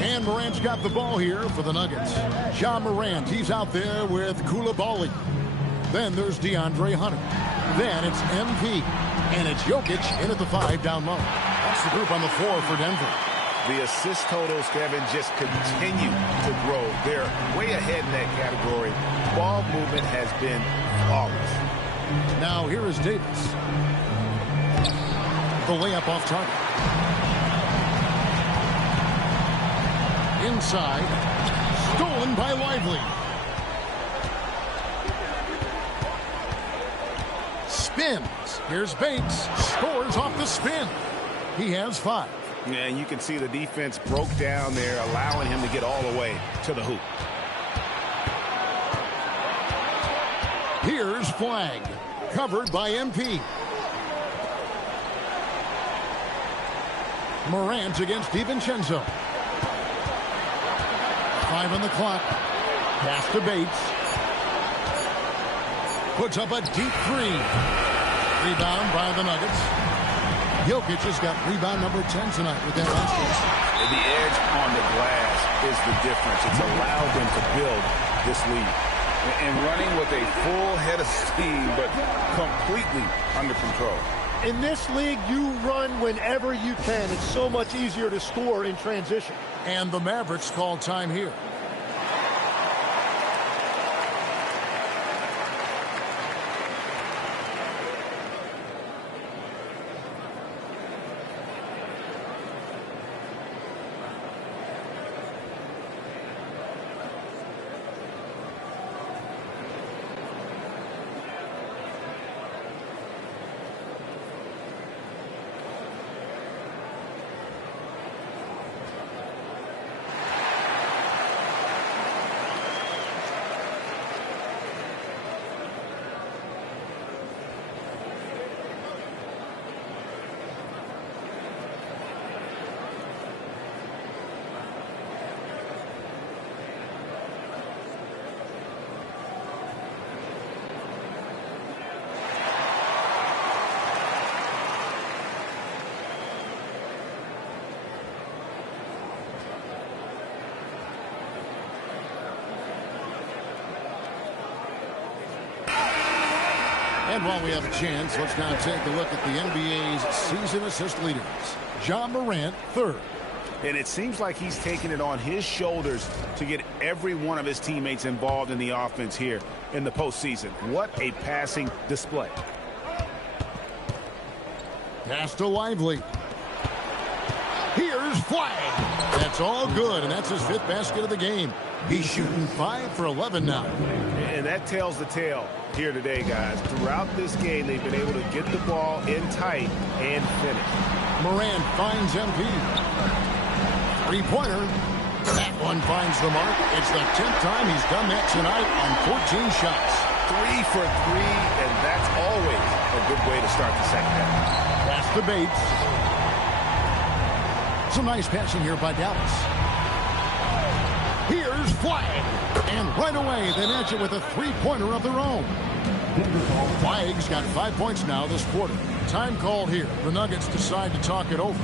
And Morant's got the ball here for the Nuggets. Ja Morant, he's out there with Koulibaly. Then there's DeAndre Hunter. Then it's MP. And it's Jokic in at the 5 down low. That's the group on the floor for Denver. The assist totals, Kevin, just continue to grow. They're way ahead in that category. Ball movement has been flawless. Now here is Davis. The layup off target. Inside. Stolen by Lively. Spins. Here's Bates. Scores off the spin. He has 5. Yeah, and you can see the defense broke down there, allowing him to get all the way to the hoop. Here's Flag. Covered by MP. Morant against DiVincenzo. 5 on the clock. Pass to Bates. Puts up a deep 3. Rebound by the Nuggets. Jokic has got rebound number 10 tonight with that last one. The edge on the glass is the difference. It's allowed them to build this lead. And running with a full head of steam, but completely under control. In this league, you run whenever you can. It's so much easier to score in transition. And the Mavericks call time here. And while we have a chance, let's now take a look at the NBA's season assist leaders. Ja Morant, third. And it seems like he's taking it on his shoulders to get every one of his teammates involved in the offense here in the postseason. What a passing display. Pass to Lively. Here's Flag. That's all good, and that's his 5th basket of the game. He's shooting 5 for 11 now. And that tells the tale here today, guys. Throughout this game, they've been able to get the ball in tight and finish. Morant finds MP. Three-pointer. That one finds the mark. It's the 10th time he's done that tonight on 14 shots. 3 for 3, and that's always a good way to start the second half. Pass to Bates. Some nice passing here by Dallas. Here's Flag. And right away, they match it with a three-pointer of their own. Flag's got 5 points now this quarter. Time called here. The Nuggets decide to talk it over.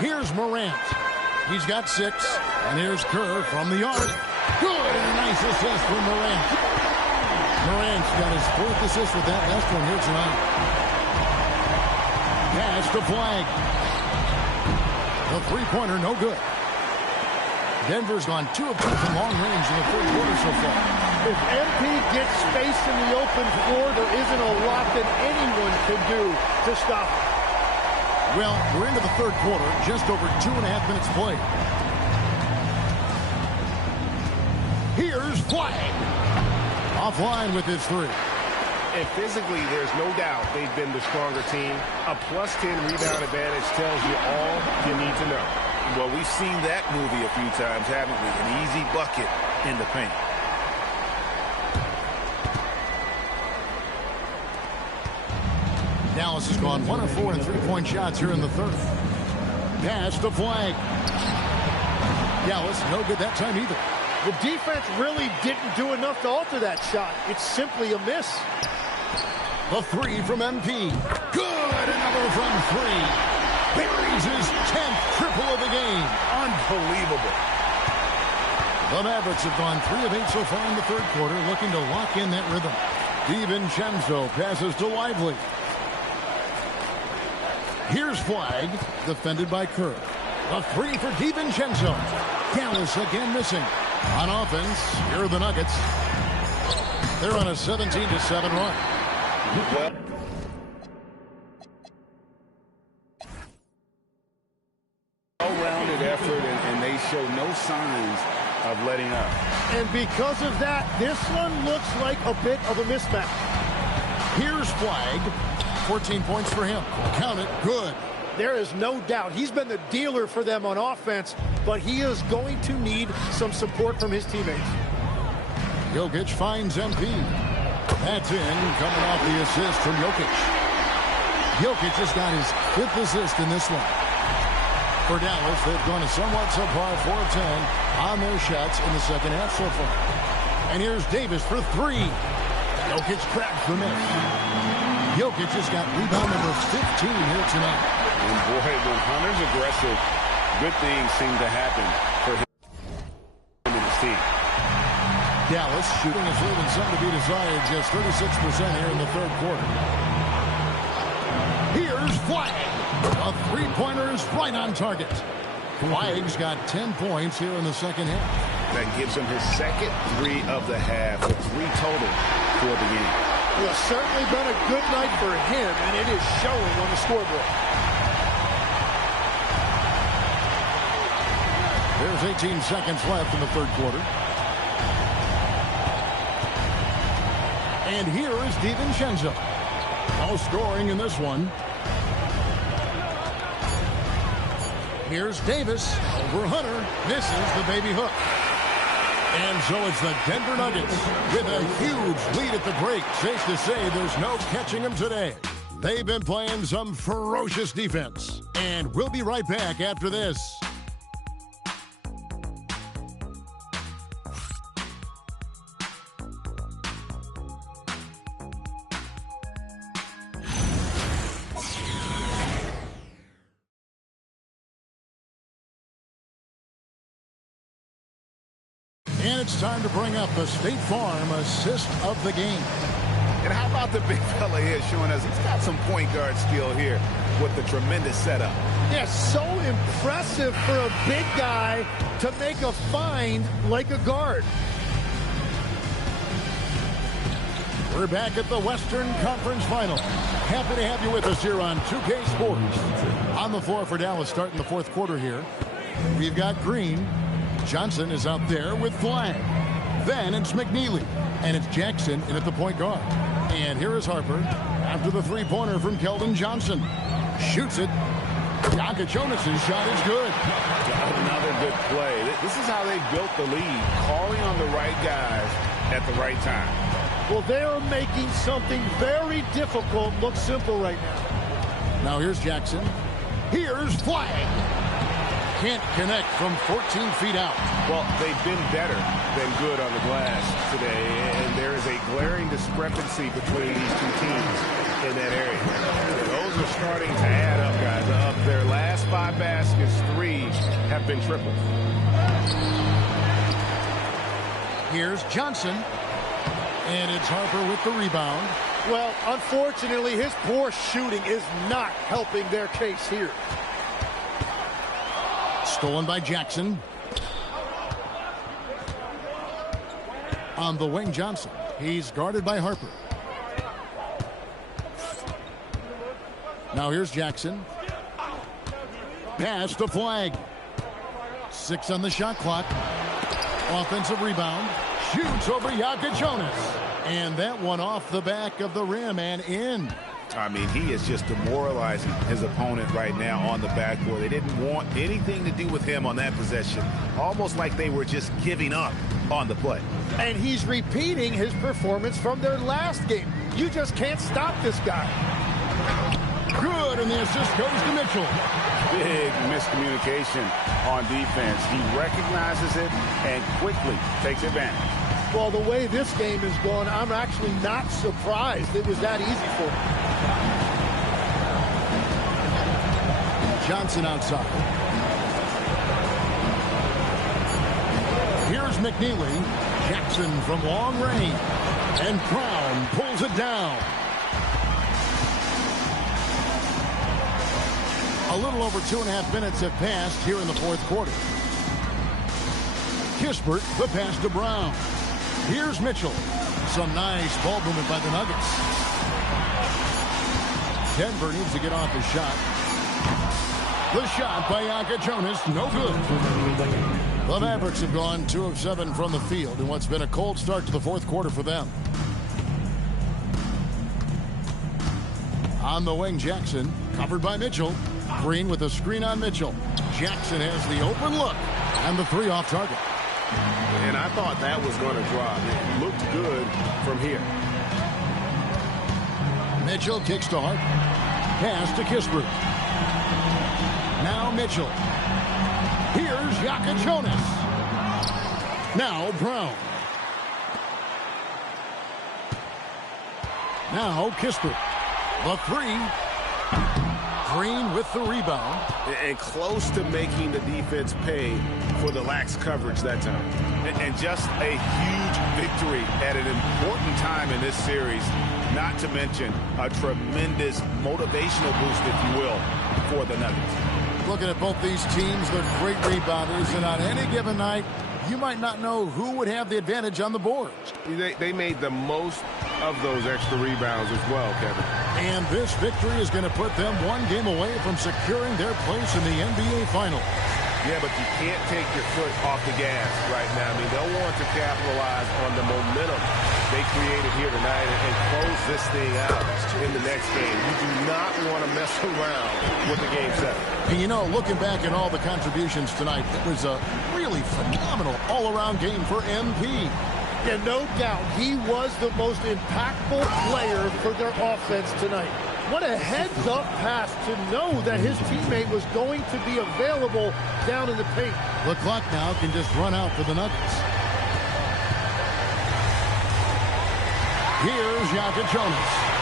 Here's Morant. He's got 6. And here's Kerr from the arc. Good. Nice assist from Morant. Morant's got his 4th assist with that last one here tonight. Pass to Flag. The three-pointer, no good. Denver's gone 2 of 2 from long range in the 3rd quarter so far. If MP gets space in the open floor, there isn't a lot that anyone can do to stop it. Well, we're into the 3rd quarter, just over 2.5 minutes played. Here's Flag. Offline with his 3. And physically, there's no doubt they've been the stronger team. A +10 rebound advantage tells you all you need to know. Well, we've seen that movie a few times, haven't we? An easy bucket in the paint. Dallas has gone 1 of 4 in 3-point shots here in the 3rd. Pass to Flag. Dallas, no good that time either. The defense really didn't do enough to alter that shot. It's simply a miss. The 3 from MP. Good. Another from 3. Buries his 10th triple of the game. Unbelievable. The Mavericks have gone 3 of 8 so far in the 3rd quarter, looking to lock in that rhythm. DiVincenzo passes to Lively. Here's Flag, defended by Kerr. A 3 for DiVincenzo. Dallas again missing. On offense, here are the Nuggets. They're on a 17-7 run. Well-rounded effort, and they show no signs of letting up. And because of that, this one looks like a bit of a mismatch. Here's Flag. 14 points for him. Count it. Good. There is no doubt he's been the dealer for them on offense, but he is going to need some support from his teammates. Jokic finds MP. That's in, coming off the assist from Jokic. Jokic has got his 5th assist in this one. For Dallas, they've gone a somewhat subpar 4 of 10 on their shots in the 2nd half so far. And here's Davis for 3. Jokic cracks the miss. Jokic has got rebound number 15 here tonight. And boy, when Hunter's aggressive, good things seem to happen for him and his team. Dallas shooting is leaving some to be desired, just 36% here in the 3rd quarter. Here's Flag. A three-pointer is right on target. Flag's got 10 points here in the 2nd half. That gives him his 2nd 3 of the half, with 3 total for the game. It has certainly been a good night for him, and it is showing on the scoreboard. There's 18 seconds left in the 3rd quarter. And here is DiVincenzo. No scoring in this one. Here's Davis over Hunter. Misses the baby hook. And so it's the Denver Nuggets with a huge lead at the break. Safe to say there's no catching them today. They've been playing some ferocious defense. And we'll be right back after this. it's time to bring up the State Farm assist of the game. And how about the big fella here showing us he's got some point guard skill here with the tremendous setup. Yeah, so impressive for a big guy to make a find like a guard. We're back at the Western Conference Final. Happy to have you with us here on 2K Sports. On the floor for Dallas starting the fourth quarter here. We've got Green. Johnson is out there with Flag. Then it's McNeely. And it's Jackson in at the point guard. And here is Harper after the three-pointer from Keldon Johnson. Shoots it. Jonas' shot is good. Another good play. This is how they built the lead, calling on the right guys at the right time. Well, they are making something very difficult look simple right now. Now here's Jackson. Here's Flag. Can't connect from 14 feet out. Well, they've been better than good on the glass today, and there is a glaring discrepancy between these two teams in that area. Those are starting to add up, guys. Of their last 5 baskets, 3 have been triples. Here's Johnson. And it's Harper with the rebound. Well, unfortunately, his poor shooting is not helping their case here. Stolen by Jackson. On the wing, Johnson. He's guarded by Harper. Now here's Jackson. Pass to Flag. 6 on the shot clock. Offensive rebound. Shoots over Jonas. And that one off the back of the rim and in. I mean, he is just demoralizing his opponent right now on the backboard. They didn't want anything to do with him on that possession. Almost like they were just giving up on the play. And he's repeating his performance from their last game. You just can't stop this guy. Good, and the assist goes to Mitchell. Big miscommunication on defense. He recognizes it and quickly takes advantage. Well, the way this game is going, I'm actually not surprised it was that easy for him. Johnson outside. Here's McNeely. Jackson from long range. And Brown pulls it down. A little over 2.5 minutes have passed here in the fourth quarter. Kispert, the pass to Brown. Here's Mitchell. Some nice ball movement by the Nuggets. Denver needs to get off the shot. The shot by Jonas, no good. The Mavericks have gone 2 of 7 from the field in what's been a cold start to the fourth quarter for them. On the wing, Jackson, covered by Mitchell. Green with a screen on Mitchell. Jackson has the open look, and the 3 off target. And I thought that was going to drop. It looked good from here. Mitchell kicks to Hart. Pass to Kispert. Now Mitchell. Here's Jonas. Now Brown. Now Kispert. The 3. Green with the rebound. And close to making the defense pay for the lax coverage that time. And just a huge victory at an important time in this series. Not to mention a tremendous motivational boost, if you will, for the Nuggets. Looking at both these teams, they're great rebounders. And on any given night, you might not know who would have the advantage on the boards. They made the most of those extra rebounds as well, Kevin. And this victory is going to put them 1 game away from securing their place in the NBA Finals. Yeah, but you can't take your foot off the gas right now. I mean, they'll want to capitalize on the momentum they created here tonight and close this thing out in the next game. You do not want to mess around with the game 7. And you know, looking back at all the contributions tonight, it was a really phenomenal all-around game for MP. Yeah, no doubt, he was the most impactful player for their offense tonight. What a heads-up pass to know that his teammate was going to be available down in the paint. The clock now can just run out for the Nuggets. Here's Jonas.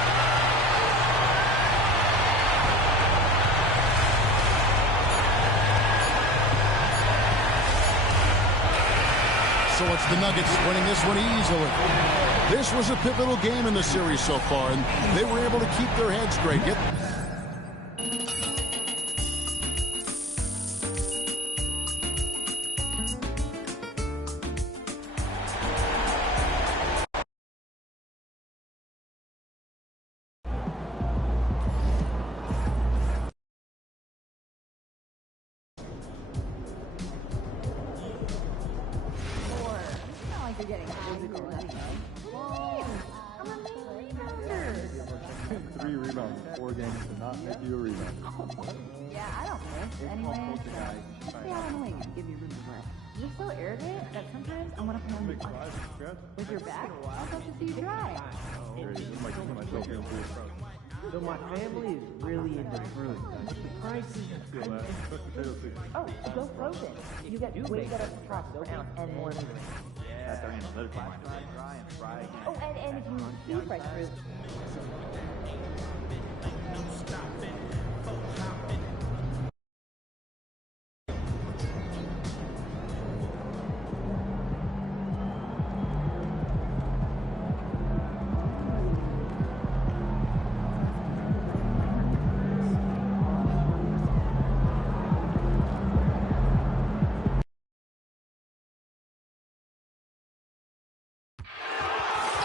So it's the Nuggets winning this one easily. This was a pivotal game in the series so far, and they were able to keep their heads straight. You're getting physical anyway. I'm a main rebounder. 3 rebounds in 4 games to not make you a rebound. Yeah, I don't miss anyway. So stay out of my way and give me room to work. You're so arrogant that sometimes I want to come with your back. I thought you see you try. So my family is really into fruit. The price is good. Oh, go frozen. You get way better crop and more than Oh, and if you do fresh fruit.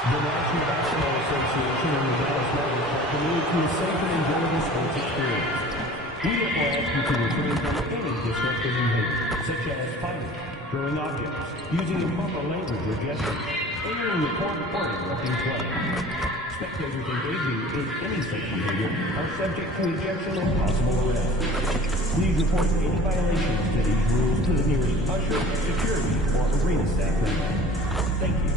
The National Basketball Association and the Dallas Mavericks are committed to a safe and enjoyable sports experience. We therefore ask you to refrain from any disruptive behavior, such as fighting, throwing objects, using improper language or gestures, or interrupting play. Spectators engaging in any such behavior are subject to ejection or possible arrest. Please report any violations to these rules to the nearest usher, security, or arena staff member. Thank you.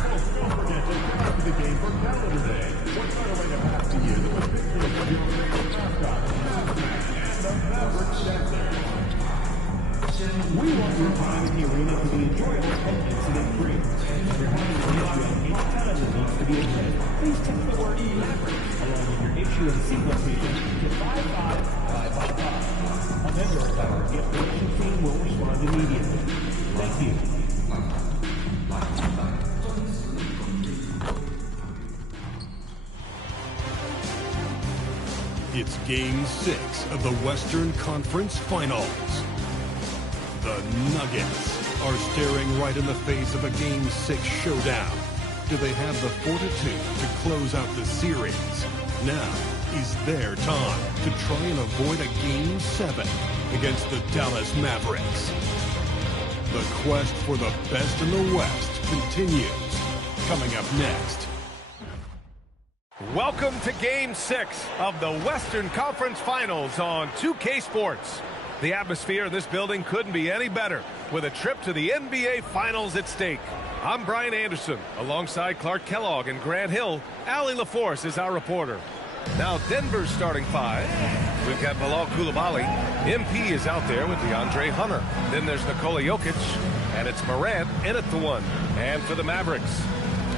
Don't forget to come out to the game for calendar day. What better way to pass the year than with pictures of your favorite mascot, and the Mavericks dancers. We want your time in the arena to be enjoyable and incident-free. If you're having an issue at any time that needs to be addressed, please text the word Maverick along with your issue and seat location to 55555. A member of our gift donation team will respond immediately. Thank you. It's Game 6 of the Western Conference Finals. The Nuggets are staring right in the face of a Game 6 showdown. Do they have the fortitude to close out the series? Now is their time to try and avoid a Game 7 against the Dallas Mavericks. The quest for the best in the West continues. Coming up next. Welcome to Game 6 of the Western Conference Finals on 2K Sports. The atmosphere in this building couldn't be any better with a trip to the NBA Finals at stake. I'm Brian Anderson. Alongside Clark Kellogg and Grant Hill, Allie LaForce is our reporter. Now Denver's starting 5. We've got Bilal Coulibaly. MP is out there with DeAndre Hunter. Then there's Nikola Jokic, and it's Morant in at the 1. And for the Mavericks,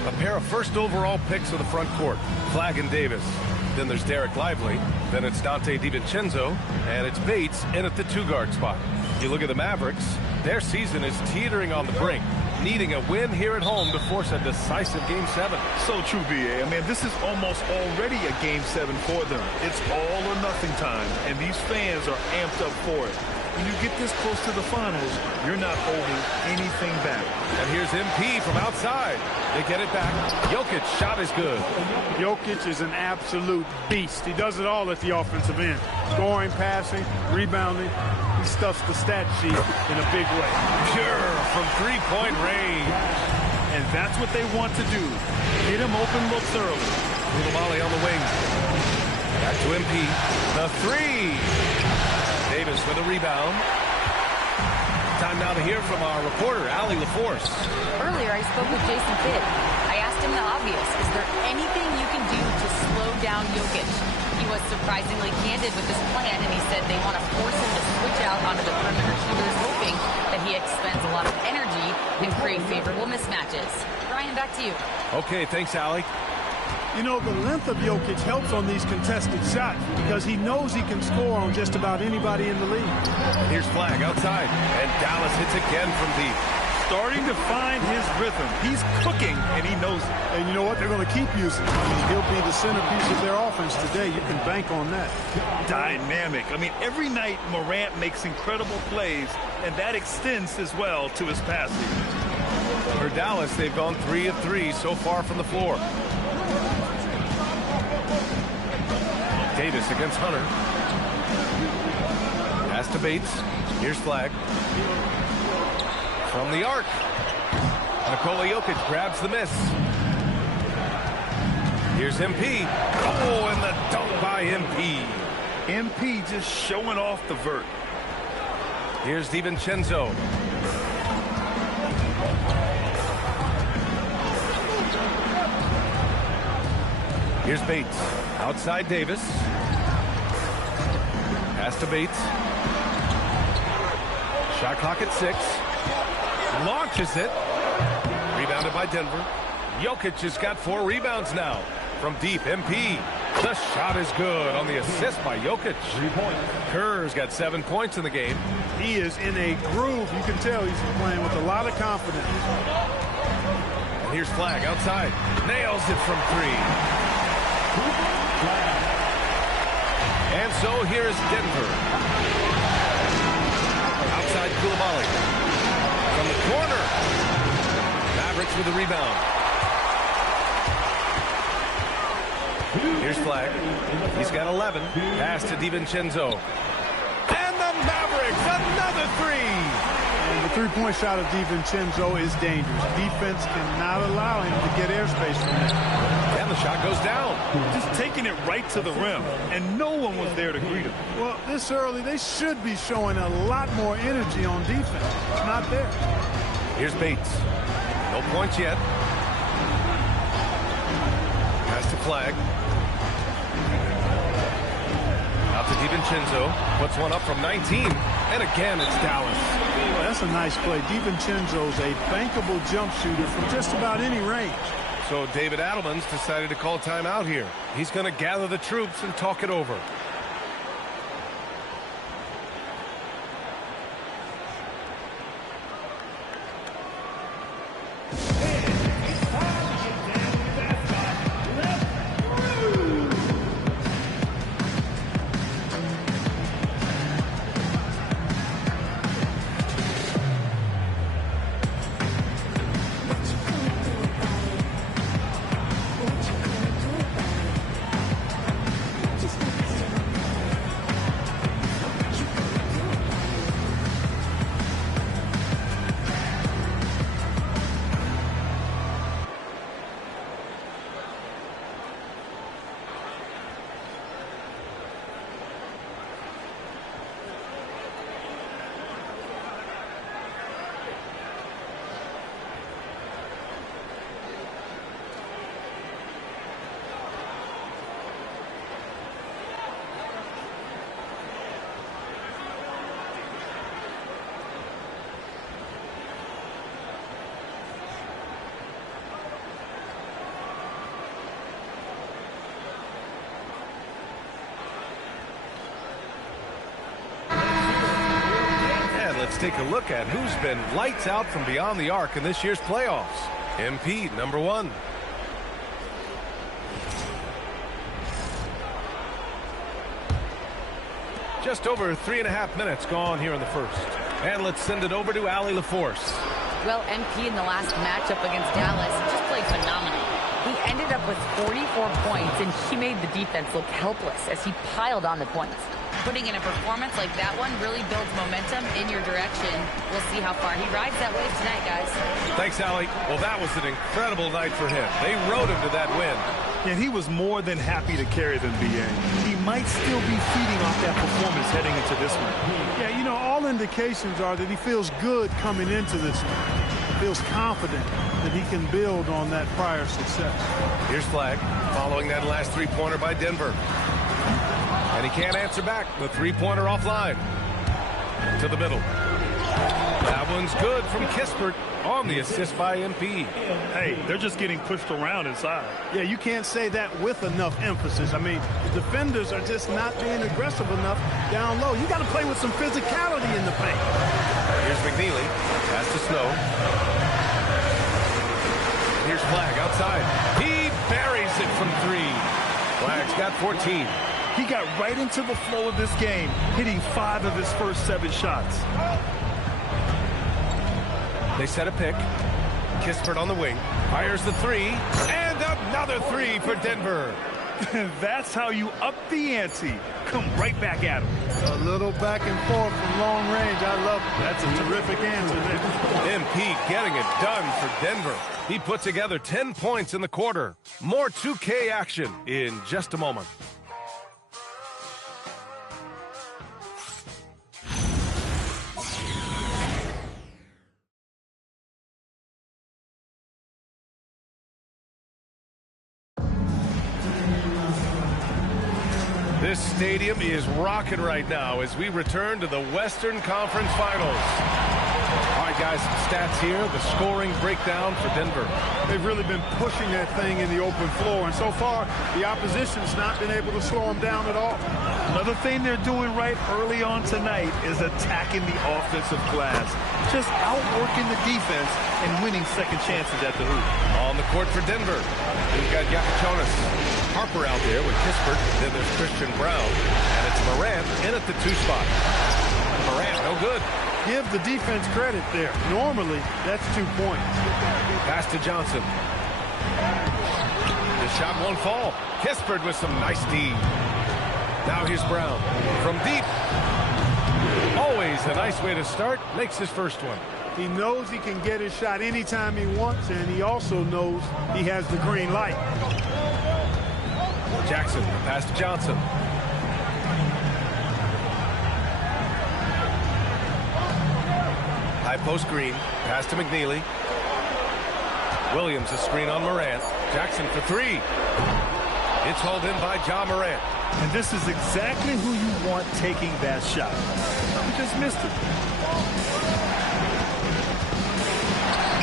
a pair of first overall picks of the front court, Flagg and Davis. Then there's Derek Lively. Then it's Dante DiVincenzo. And it's Bates in at the 2-guard spot. You look at the Mavericks, their season is teetering on the brink, needing a win here at home to force a decisive Game 7. So true, B.A. I mean, this is almost already a Game 7 for them. It's all or nothing time, and these fans are amped up for it. When you get this close to the finals, you're not holding anything back. And here's MP from outside. They get it back. Jokic's shot is good. Jokic is an absolute beast. He does it all at the offensive end. Scoring, passing, rebounding. He stuffs the stat sheet in a big way. Pure from three-point range. And that's what they want to do. Get him open looks early. Coulibaly on the wing. Back to MP. The 3. Davis for the rebound. Time now to hear from our reporter, Allie LaForce. Earlier, I spoke with Jason Kidd. I asked him the obvious. Is there anything you can do to slow down Jokic? He was surprisingly candid with his plan, and he said they want to force him to switch out onto the perimeter shooters, hoping that he expends a lot of energy and create favorable mismatches. Brian, back to you. Okay, thanks, Allie. You know, the length of Jokic helps on these contested shots because he knows he can score on just about anybody in the league. Here's Flag outside, and Dallas hits again from deep. Starting to find his rhythm. He's cooking, and he knows it. And you know what? They're going to keep using him. I mean, he'll be the centerpiece of their offense today. You can bank on that. Dynamic. I mean, every night Morant makes incredible plays, and that extends as well to his passing. For Dallas, they've gone 3 of 3 so far from the floor. Davis against Hunter. Pass to Bates. Here's Flag. From the arc. Nikola Jokic grabs the miss. Here's MP. Oh, and the dunk by MP. MP just showing off the vert. Here's DiVincenzo. Here's Bates. Outside Davis. Pass to Bates. Shot clock at 6. Launches it. Rebounded by Denver. Jokic has got 4 rebounds now. From deep, MP. The shot is good on the assist by Jokic. 3 points. Kerr's got 7 points in the game. He is in a groove. You can tell he's playing with a lot of confidence. And here's Flag outside. Nails it from 3. And so here is Denver. Outside Coulibaly. From the corner. Mavericks with the rebound. Here's Flag. He's got 11. Pass to DiVincenzo. And the Mavericks, another 3. And the three-point shot of DiVincenzo is dangerous. Defense cannot allow him to get airspace from there. And the shot goes down. Just taking it right to the rim, and no one was there to greet him. Well, this early, they should be showing a lot more energy on defense. It's not there. Here's Bates. No points yet. Pass to Flag. Out to DiVincenzo. Puts one up from 19. And again, it's Dallas. Well, that's a nice play. DiVincenzo's a bankable jump shooter from just about any range. So David Adelman's decided to call timeout here. He's going to gather the troops and talk it over. Let's take a look at who's been lights out from beyond the arc in this year's playoffs. MP, number 1. Just over 3.5 minutes gone here in the first. And let's send it over to Allie LaForce. Well, MP in the last matchup against Dallas just played phenomenal. He ended up with 44 points, and he made the defense look helpless as he piled on the points. Putting in a performance like that one really builds momentum in your direction. We'll see how far he rides that wave tonight, guys. Thanks, Allie. Well, that was an incredible night for him. They rode him to that win. And he was more than happy to carry them, B.A. He might still be feeding off that performance heading into this one. Yeah, you know, all indications are that he feels good coming into this one. Feels confident that he can build on that prior success. Here's Flag, following that last three-pointer by Denver. And he can't answer back. The three-pointer offline. To the middle. That one's good from Kispert on the assist by MP. Hey, they're just getting pushed around inside. Yeah, you can't say that with enough emphasis. I mean, the defenders are just not being aggressive enough down low. You got to play with some physicality in the paint. Here's McNeely. Pass to Snow. Here's Flagg outside. He buries it from 3. Flagg's got 14. He got right into the flow of this game, hitting 5 of his first 7 shots. They set a pick. Kispert on the wing. Fires the 3. And another 3 for Denver. That's how you up the ante. Come right back at him. A little back and forth from long range. I love it. That's a terrific answer there. MP getting it done for Denver. He put together 10 points in the quarter. More 2K action in just a moment. This stadium is rocking right now as we return to the Western Conference Finals. All right, guys, some stats here. The scoring breakdown for Denver. They've really been pushing that thing in the open floor, and so far, the opposition's not been able to slow them down at all. Another thing they're doing right early on tonight is attacking the offensive glass. Just outworking the defense and winning second chances at the hoop. On the court for Denver, we've got Yakichonis. Harper out there with Kispert. Then there's Christian Brown. And it's Morant in at the 2 spot. Morant, no good. Give the defense credit there. Normally, that's 2 points. Pass to Johnson. The shot won't fall. Kispert with some nice D. Now here's Brown. From deep. Always a nice way to start. Makes his first one. He knows he can get his shot anytime he wants, and he also knows he has the green light. Jackson, pass to Johnson. High post Green, pass to McNeely. Williams, a screen on Morant. Jackson for 3. It's hauled in by Ja Morant. And this is exactly who you want taking that shot. He just missed it.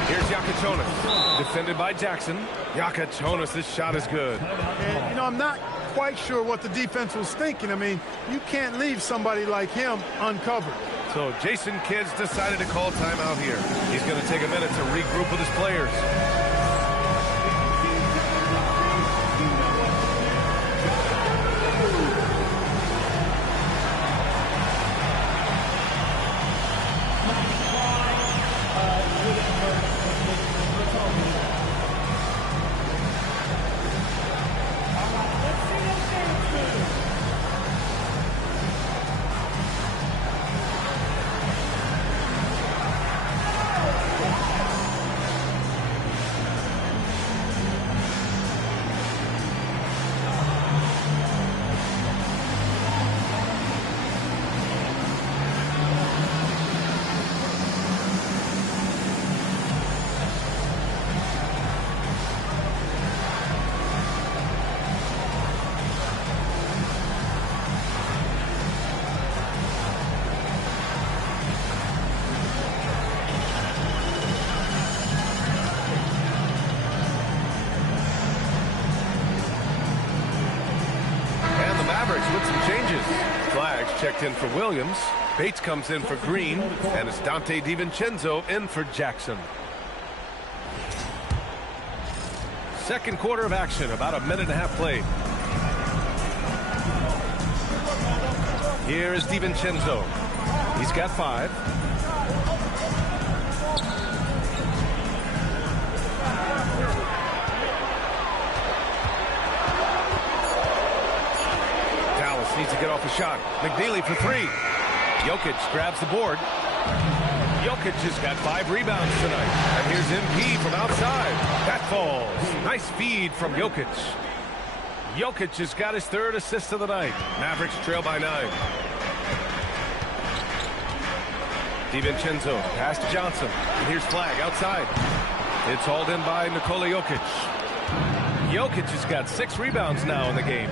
Here's Yakichonis, defended by Jackson. Yakichonis' shot is good. And, you know, I'm not quite sure what the defense was thinking. I mean, you can't leave somebody like him uncovered. So Jason Kidd's decided to call timeout here. He's going to take a minute to regroup with his players. With some changes. Flags checked in for Williams. Bates comes in for Green. And it's Dante DiVincenzo in for Jackson. Second quarter of action, about a minute and a half played. Here is DiVincenzo. He's got 5. Needs to get off a shot. McNeely for 3. Jokic grabs the board. Jokic has got 5 rebounds tonight. And here's MP from outside. That falls. Nice feed from Jokic. Jokic has got his 3rd assist of the night. Mavericks trail by 9. DiVincenzo, pass to Johnson. And here's Flagg outside. It's hauled in by Nikola Jokic. Jokic has got 6 rebounds now in the game.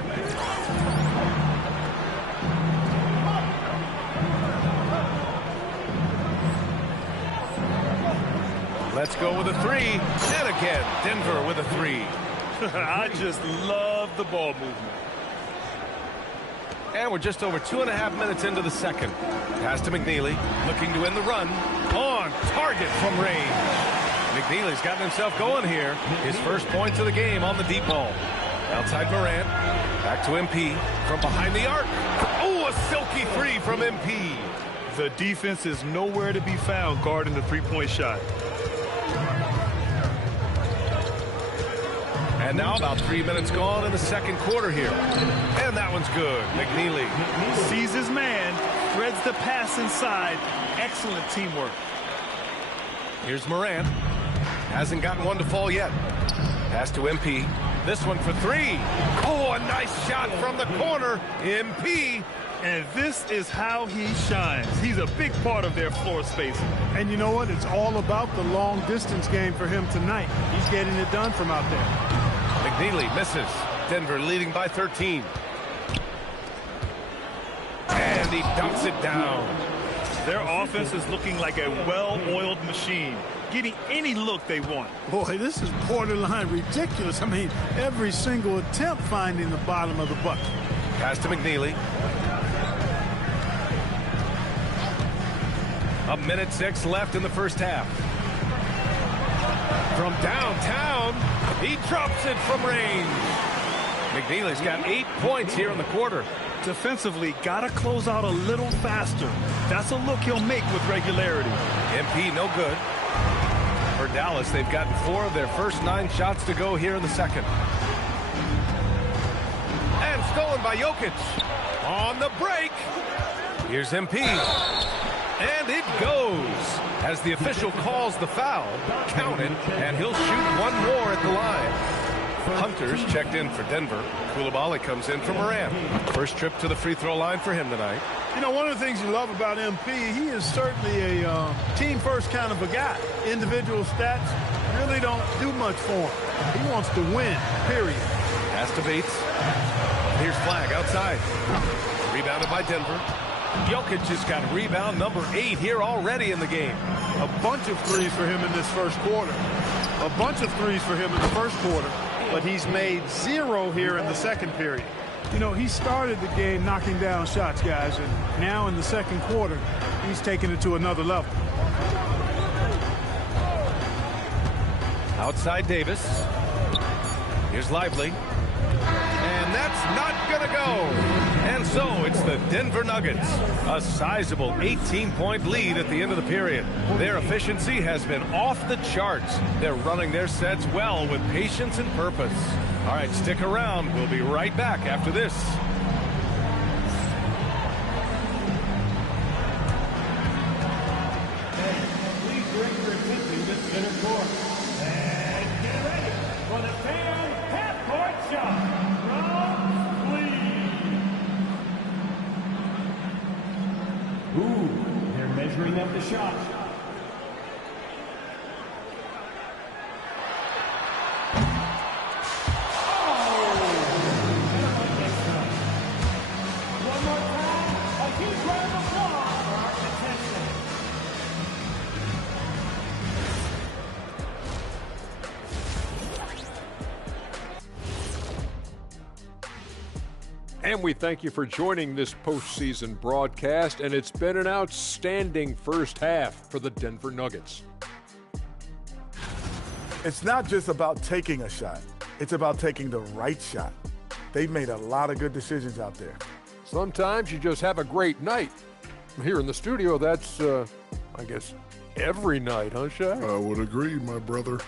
Let's go with a three. And again, Denver with a three. I just love the ball movement. And we're just over 2.5 minutes into the second. Pass to McNeely, looking to end the run. On target from range. McNeely's gotten himself going here. His first points of the game on the deep ball. Outside Morant. Back to MP. From behind the arc. Oh, a silky three from MP. The defense is nowhere to be found guarding the three-point shot. And now about 3 minutes gone in the second quarter here. And that one's good. McNeely sees his man, threads the pass inside. Excellent teamwork. Here's Morant. Hasn't gotten one to fall yet. Pass to MP. This one for three. Oh, a nice shot from the corner. MP. And this is how he shines. He's a big part of their floor space. And you know what? It's all about the long distance game for him tonight. He's getting it done from out there. McNeely misses. Denver leading by 13. And he dumps it down. Their offense is looking like a well-oiled machine, getting any look they want. Boy, this is borderline ridiculous. I mean, every single attempt finding the bottom of the bucket. Pass to McNeely. 1:06 left in the first half. From downtown, he drops it from range. McNeely's got 8 points here in the quarter. Defensively, got to close out a little faster. That's a look he'll make with regularity. MP no good. For Dallas, they've gotten 4 of their first 9 shots to go here in the second. And stolen by Jokic. On the break. Here's MP. And it goes. As the official calls the foul, count it, and he'll shoot one more at the line. Hunter's checked in for Denver. Coulibaly comes in for Morant. First trip to the free throw line for him tonight. You know, one of the things you love about MP, he is certainly a team-first kind of a guy. Individual stats really don't do much for him. He wants to win, period. Pass to Bates. Here's Flag outside. Rebounded by Denver. Jokic has got rebound number 8 here already in the game. A bunch of threes for him in this first quarter. A bunch of threes for him in the first quarter. But he's made 0 here in the second period. You know, he started the game knocking down shots, guys, and now in the second quarter, he's taking it to another level. Outside Davis. Here's Lively. And that's not going to go. And so it's the Denver Nuggets. A sizable 18-point lead at the end of the period. Their efficiency has been off the charts. They're running their sets well with patience and purpose. All right, stick around. We'll be right back after this. Please bring your attention to center court. And get ready for the fan half-court shot. Ooh, they're measuring up the shot. One more time, a huge round of applause for our contestants. And we thank you for joining this postseason broadcast, and it's been an outstanding first half for the Denver Nuggets. It's not just about taking a shot. It's about taking the right shot. They've made a lot of good decisions out there. Sometimes you just have a great night. Here in the studio, that's, I guess, every night, huh, Shaq? I would agree, my brother.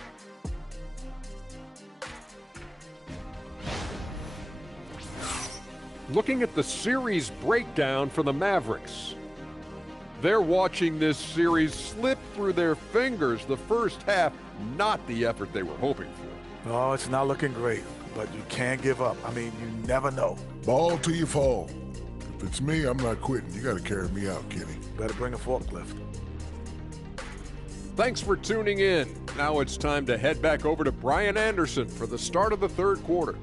Looking at the series breakdown for the Mavericks. They're watching this series slip through their fingers. The first half, not the effort they were hoping for. Oh, it's not looking great, but you can't give up. I mean, you never know. Ball till you fall. If it's me, I'm not quitting. You got to carry me out, Kenny. Better bring a forklift. Thanks for tuning in. Now it's time to head back over to Brian Anderson for the start of the third quarter.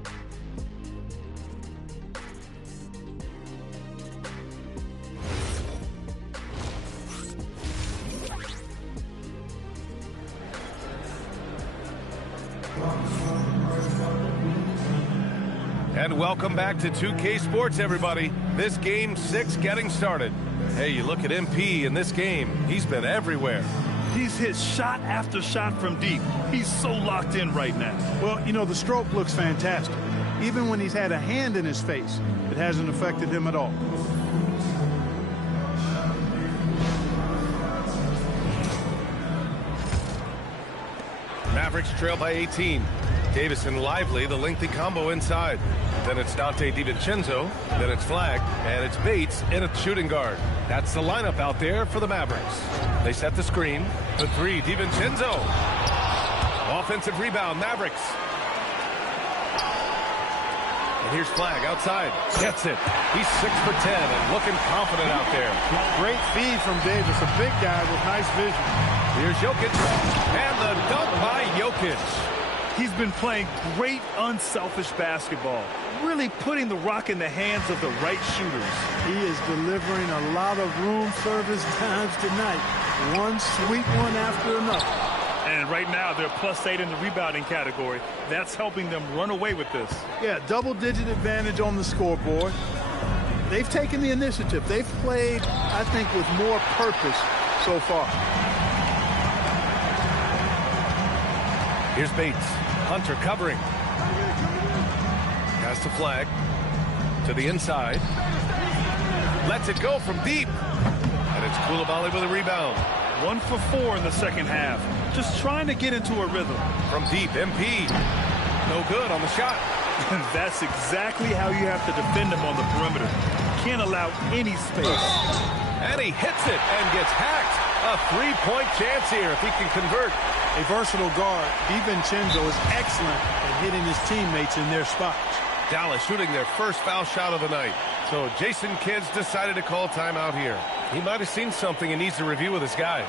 And welcome back to 2K Sports, everybody. This game 6 getting started. Hey, you look at MP in this game. He's been everywhere. He's hit shot after shot from deep. He's so locked in right now. Well, you know, the stroke looks fantastic. Even when he's had a hand in his face, it hasn't affected him at all. Mavericks trail by 18. Davis and Lively, the lengthy combo inside. Then it's Dante DiVincenzo, then it's Flag, and it's Bates in a shooting guard. That's the lineup out there for the Mavericks. They set the screen. The three, DiVincenzo. Offensive rebound, Mavericks. And here's Flag outside. Gets it. He's 6 for 10 and looking confident out there. Great feed from Davis, a big guy with nice vision. Here's Jokic. And the dunk by Jokic. He's been playing great, unselfish basketball, really putting the rock in the hands of the right shooters. He is delivering a lot of room service times tonight. One sweet one after another. And right now, they're +8 in the rebounding category. That's helping them run away with this. Yeah, double-digit advantage on the scoreboard. They've taken the initiative. They've played, I think, with more purpose so far. Here's Bates. Hunter covering. Pass to Flag. To the inside. Lets it go from deep. And it's Coulibaly with a rebound. 1 for 4 in the second half. Just trying to get into a rhythm. From deep, MP. No good on the shot. And that's exactly how you have to defend him on the perimeter. Can't allow any space. And he hits it and gets hacked. A three-point chance here if he can convert. A versatile guard, DiVincenzo is excellent at hitting his teammates in their spots. Dallas shooting their first foul shot of the night. So Jason Kidd's decided to call timeout here. He might have seen something and needs to review with his guys.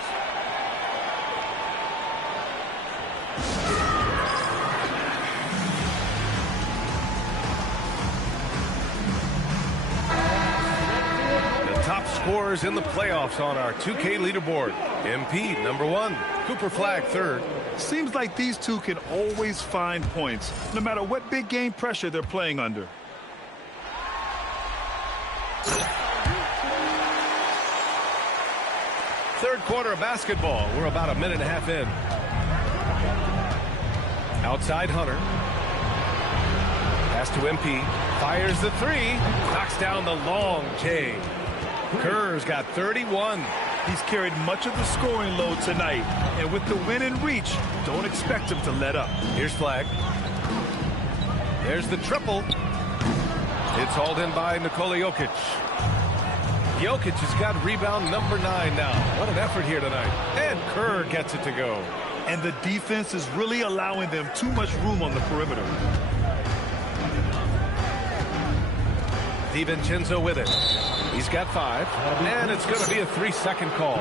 Top scorers in the playoffs on our 2K leaderboard. MP, #1. Cooper Flag, 3rd. Seems like these two can always find points, no matter what big game pressure they're playing under. Third quarter of basketball. We're about a minute and a half in. Outside Hunter. Pass to MP. Fires the three. Knocks down the long J. Kerr's got 31. He's carried much of the scoring load tonight. And with the win in reach, don't expect him to let up. Here's Flag. There's the triple. It's hauled in by Nikola Jokic. Jokic has got rebound #9 now. What an effort here tonight. And Kerr gets it to go. And the defense is really allowing them too much room on the perimeter. DiVincenzo with it. He's got 5. And it's going to be a 3-second call.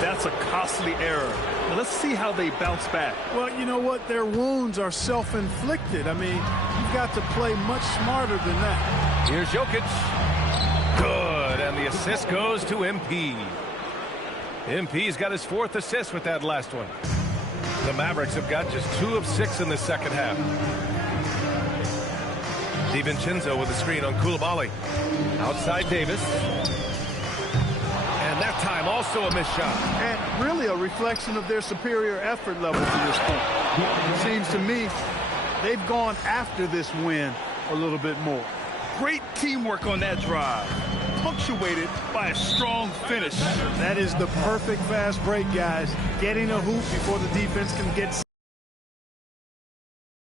That's a costly error. Now let's see how they bounce back. Well, you know what? Their wounds are self-inflicted. I mean, you've got to play much smarter than that. Here's Jokic. Good. And the assist goes to MP. MP's got his 4th assist with that last one. The Mavericks have got just 2 of 6 in the second half. DiVincenzo with the screen on Coulibaly. Outside Davis. And that time also a missed shot. And really a reflection of their superior effort level to this point. It seems to me they've gone after this win a little bit more. Great teamwork on that drive, punctuated by a strong finish. That is the perfect fast break, guys. Getting a hoop before the defense can get.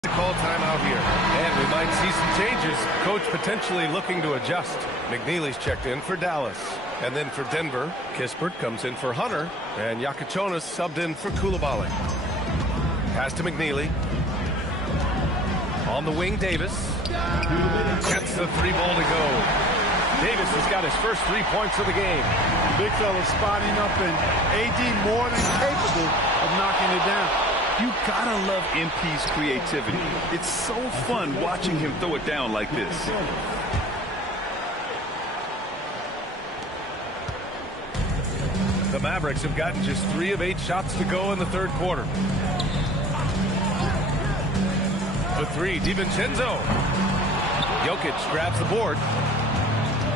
Call timeout here. And we might see some changes. Coach potentially looking to adjust. McNeely's checked in for Dallas. And then for Denver, Kispert comes in for Hunter. And Yakichonis subbed in for Coulibaly. Pass to McNeely. On the wing, Davis. Gets the 3-ball to go. Davis has got his first 3 points of the game. Big fella spotting up, and AD more than capable of knocking it down. You gotta love MP's creativity. It's so fun watching him throw it down like this. The Mavericks have gotten just 3 of 8 shots to go in the third quarter. The three, DiVincenzo. Jokic grabs the board.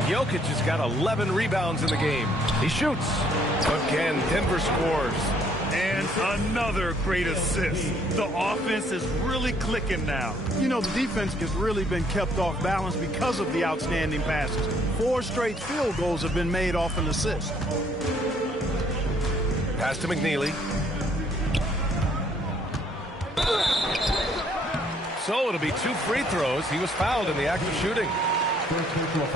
Jokic has got 11 rebounds in the game. He shoots. Again, Denver scores. And another great assist. The offense is really clicking now. You know, the defense has really been kept off balance because of the outstanding passes. 4 straight field goals have been made off an assist. Pass to McNeely. So it'll be 2 free throws. He was fouled in the act of shooting.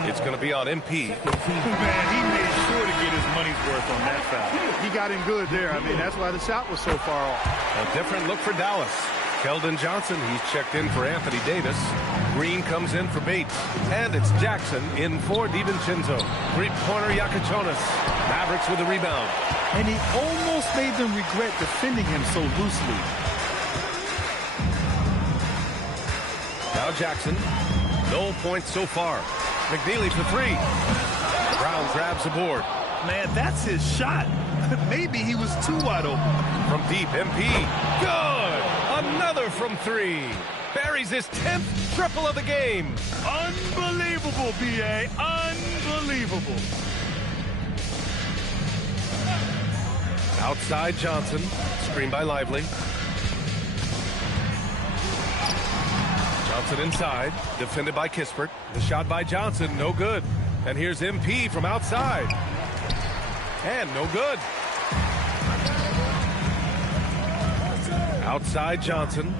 It's going to be on MP. Man, he made sure to get his money's worth on that foul. He got in good there. I mean, that's why the shot was so far off. A different look for Dallas. Keldon Johnson, he's checked in for Anthony Davis. Green comes in for Bates. And it's Jackson in for DiVincenzo. Three-pointer Iacochonis. Mavericks with a rebound. And he almost made them regret defending him so loosely. Now Jackson. No points so far. McNeely for 3. Brown grabs the board. Man, that's his shot. Maybe he was too wide open. From deep, MP. Good! Another from 3. Buries his 10th triple of the game. Unbelievable, B.A. Unbelievable. Outside Johnson. Screen by Lively. Johnson inside, defended by Kispert. The shot by Johnson, no good. And here's MP from outside. And no good. Outside Johnson.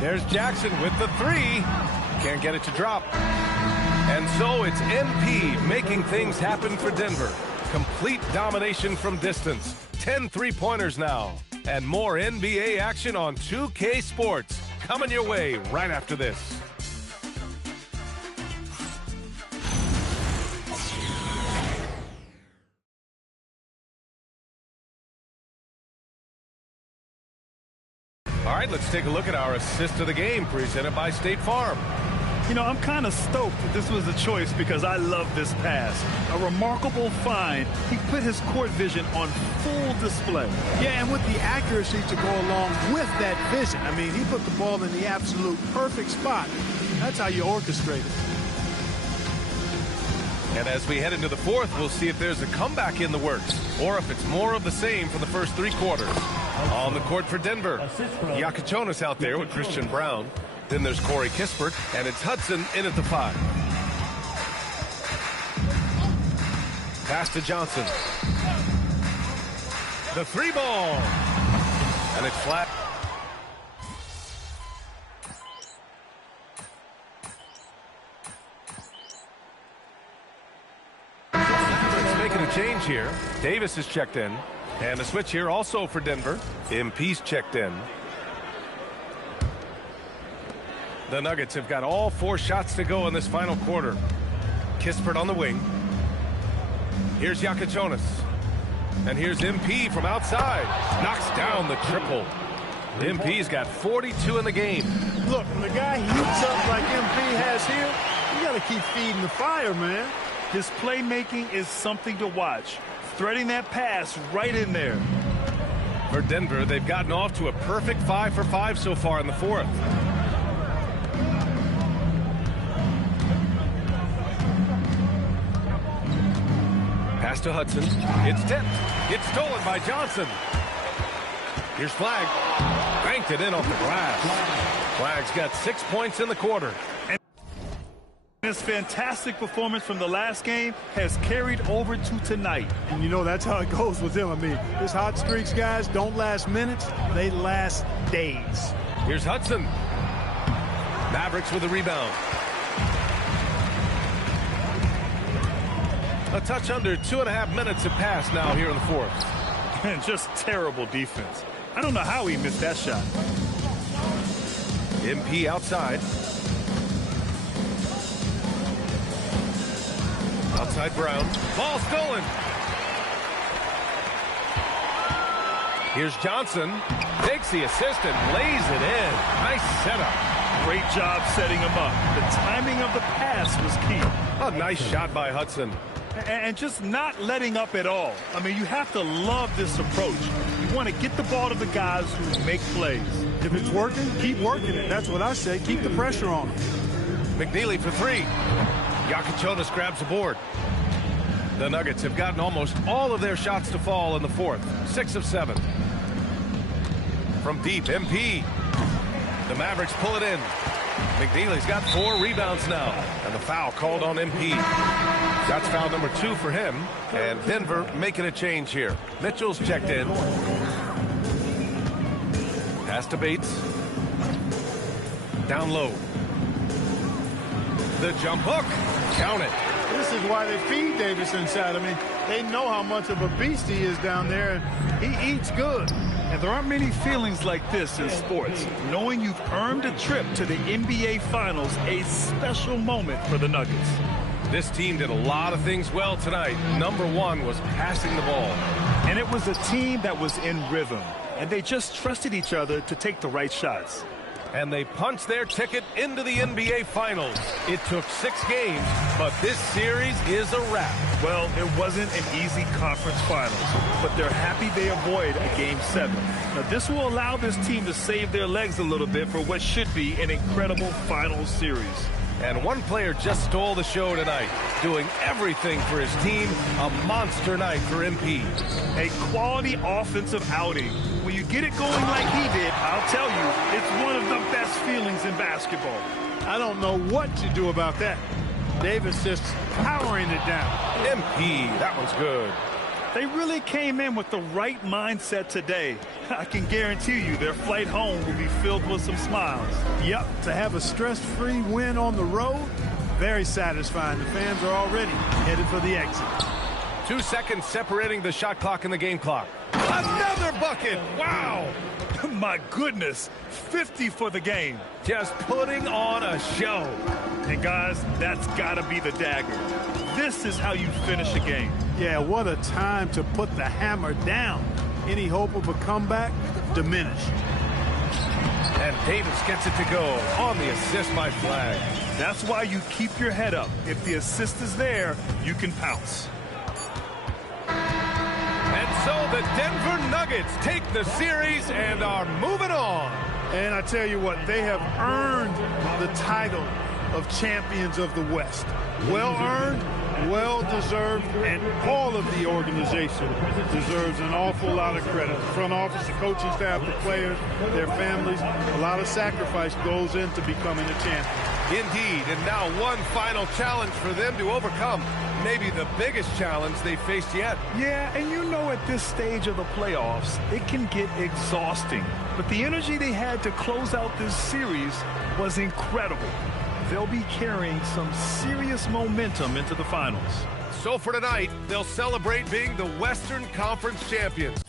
There's Jackson with the 3. Can't get it to drop. And so it's MP making things happen for Denver. Complete domination from distance. 10 3-pointers now. And more NBA action on 2K Sports. Coming your way right after this. All right, let's take a look at our assist of the game presented by State Farm. You know, I'm kind of stoked that this was a choice because I love this pass. A remarkable find. He put his court vision on full display. Yeah, and with the accuracy to go along with that vision. I mean, he put the ball in the absolute perfect spot. That's how you orchestrate it. And as we head into the 4th, we'll see if there's a comeback in the works or if it's more of the same for the first 3 quarters. On the court for Denver, Iacochonis out there with Christian Brown. Then there's Corey Kispert, and it's Hudson in at the 5. Pass to Johnson. The 3 ball. And it's flat. It's making a change here. Davis is checked in. And a switch here also for Denver. MP's checked in. The Nuggets have got all 4 shots to go in this final quarter. Kispert on the wing. Here's Iacochonis. And here's MP from outside. Knocks down the triple. MP's got 42 in the game. Look, when the guy heats up like MP has here, you got to keep feeding the fire, man. His playmaking is something to watch. Threading that pass right in there. For Denver, they've gotten off to a perfect 5 for 5 so far in the 4th. Pass to Hudson. It's tipped. It's stolen by Johnson. Here's Flagg. Banked it in off the glass. Flagg's got 6 points in the quarter. And his fantastic performance from the last game has carried over to tonight. And you know that's how it goes with him. I mean, his hot streaks, guys, don't last minutes. They last days. Here's Hudson. Mavericks with a rebound. A touch under 2.5 minutes have passed now here in the 4th. And just terrible defense. I don't know how he missed that shot. MP outside. Outside Brown. Ball stolen. Here's Johnson. Takes the assist and lays it in. Nice setup. Great job setting him up. The timing of the pass was key. A nice shot by Hudson. And just not letting up at all. I mean, you have to love this approach. You want to get the ball to the guys who make plays. If it's working, keep working it. That's what I say. Keep the pressure on them. McNeely for three. Jonas grabs the board. The Nuggets have gotten almost all of their shots to fall in the fourth. 6 of 7. From deep, MP. The Mavericks pull it in. McNeely's got 4 rebounds now. And the foul called on MP. That's foul number 2 for him. And Denver making a change here. Mitchell's checked in. Pass to Bates. Down low. The jump hook. Count it. This is why they feed Davis inside. I mean, they know how much of a beast he is down there, and he eats good. And there aren't many feelings like this in sports. Knowing you've earned a trip to the NBA Finals, a special moment for the Nuggets. This team did a lot of things well tonight. Number 1 was passing the ball. And it was a team that was in rhythm, and they just trusted each other to take the right shots. And they punched their ticket into the NBA Finals. It took 6 games, but this series is a wrap. Well, it wasn't an easy conference finals, but they're happy they avoided a Game 7. Now, this will allow this team to save their legs a little bit for what should be an incredible finals series. And one player just stole the show tonight, doing everything for his team. A monster night for MP. A quality offensive outing. When you get it going like he did, I'll tell you, it's one of the best feelings in basketball. I don't know what to do about that. Davis just powering it down. MP, that was good. They really came in with the right mindset today. I can guarantee you their flight home will be filled with some smiles. Yep, to have a stress-free win on the road, very satisfying. The fans are already headed for the exit. 2 seconds separating the shot clock and the game clock. Another bucket! Wow! My goodness, 50 for the game. Just putting on a show. And guys, that's got to be the dagger. This is how you finish a game. Yeah, what a time to put the hammer down. Any hope of a comeback diminished. And Davis gets it to go on the assist by Flag. That's why you keep your head up. If the assist is there, you can pounce. And so the Denver Nuggets take the series and are moving on. And I tell you what, they have earned the title of champions of the West. Well earned, well deserved, and all of the organization deserves an awful lot of credit. The front office, the coaching staff, the players, their families, a lot of sacrifice goes into becoming a champion. Indeed, and now one final challenge for them to overcome. Maybe the biggest challenge they've faced yet. Yeah, and you know at this stage of the playoffs, it can get exhausting. But the energy they had to close out this series was incredible. They'll be carrying some serious momentum into the finals. So for tonight, they'll celebrate being the Western Conference champions.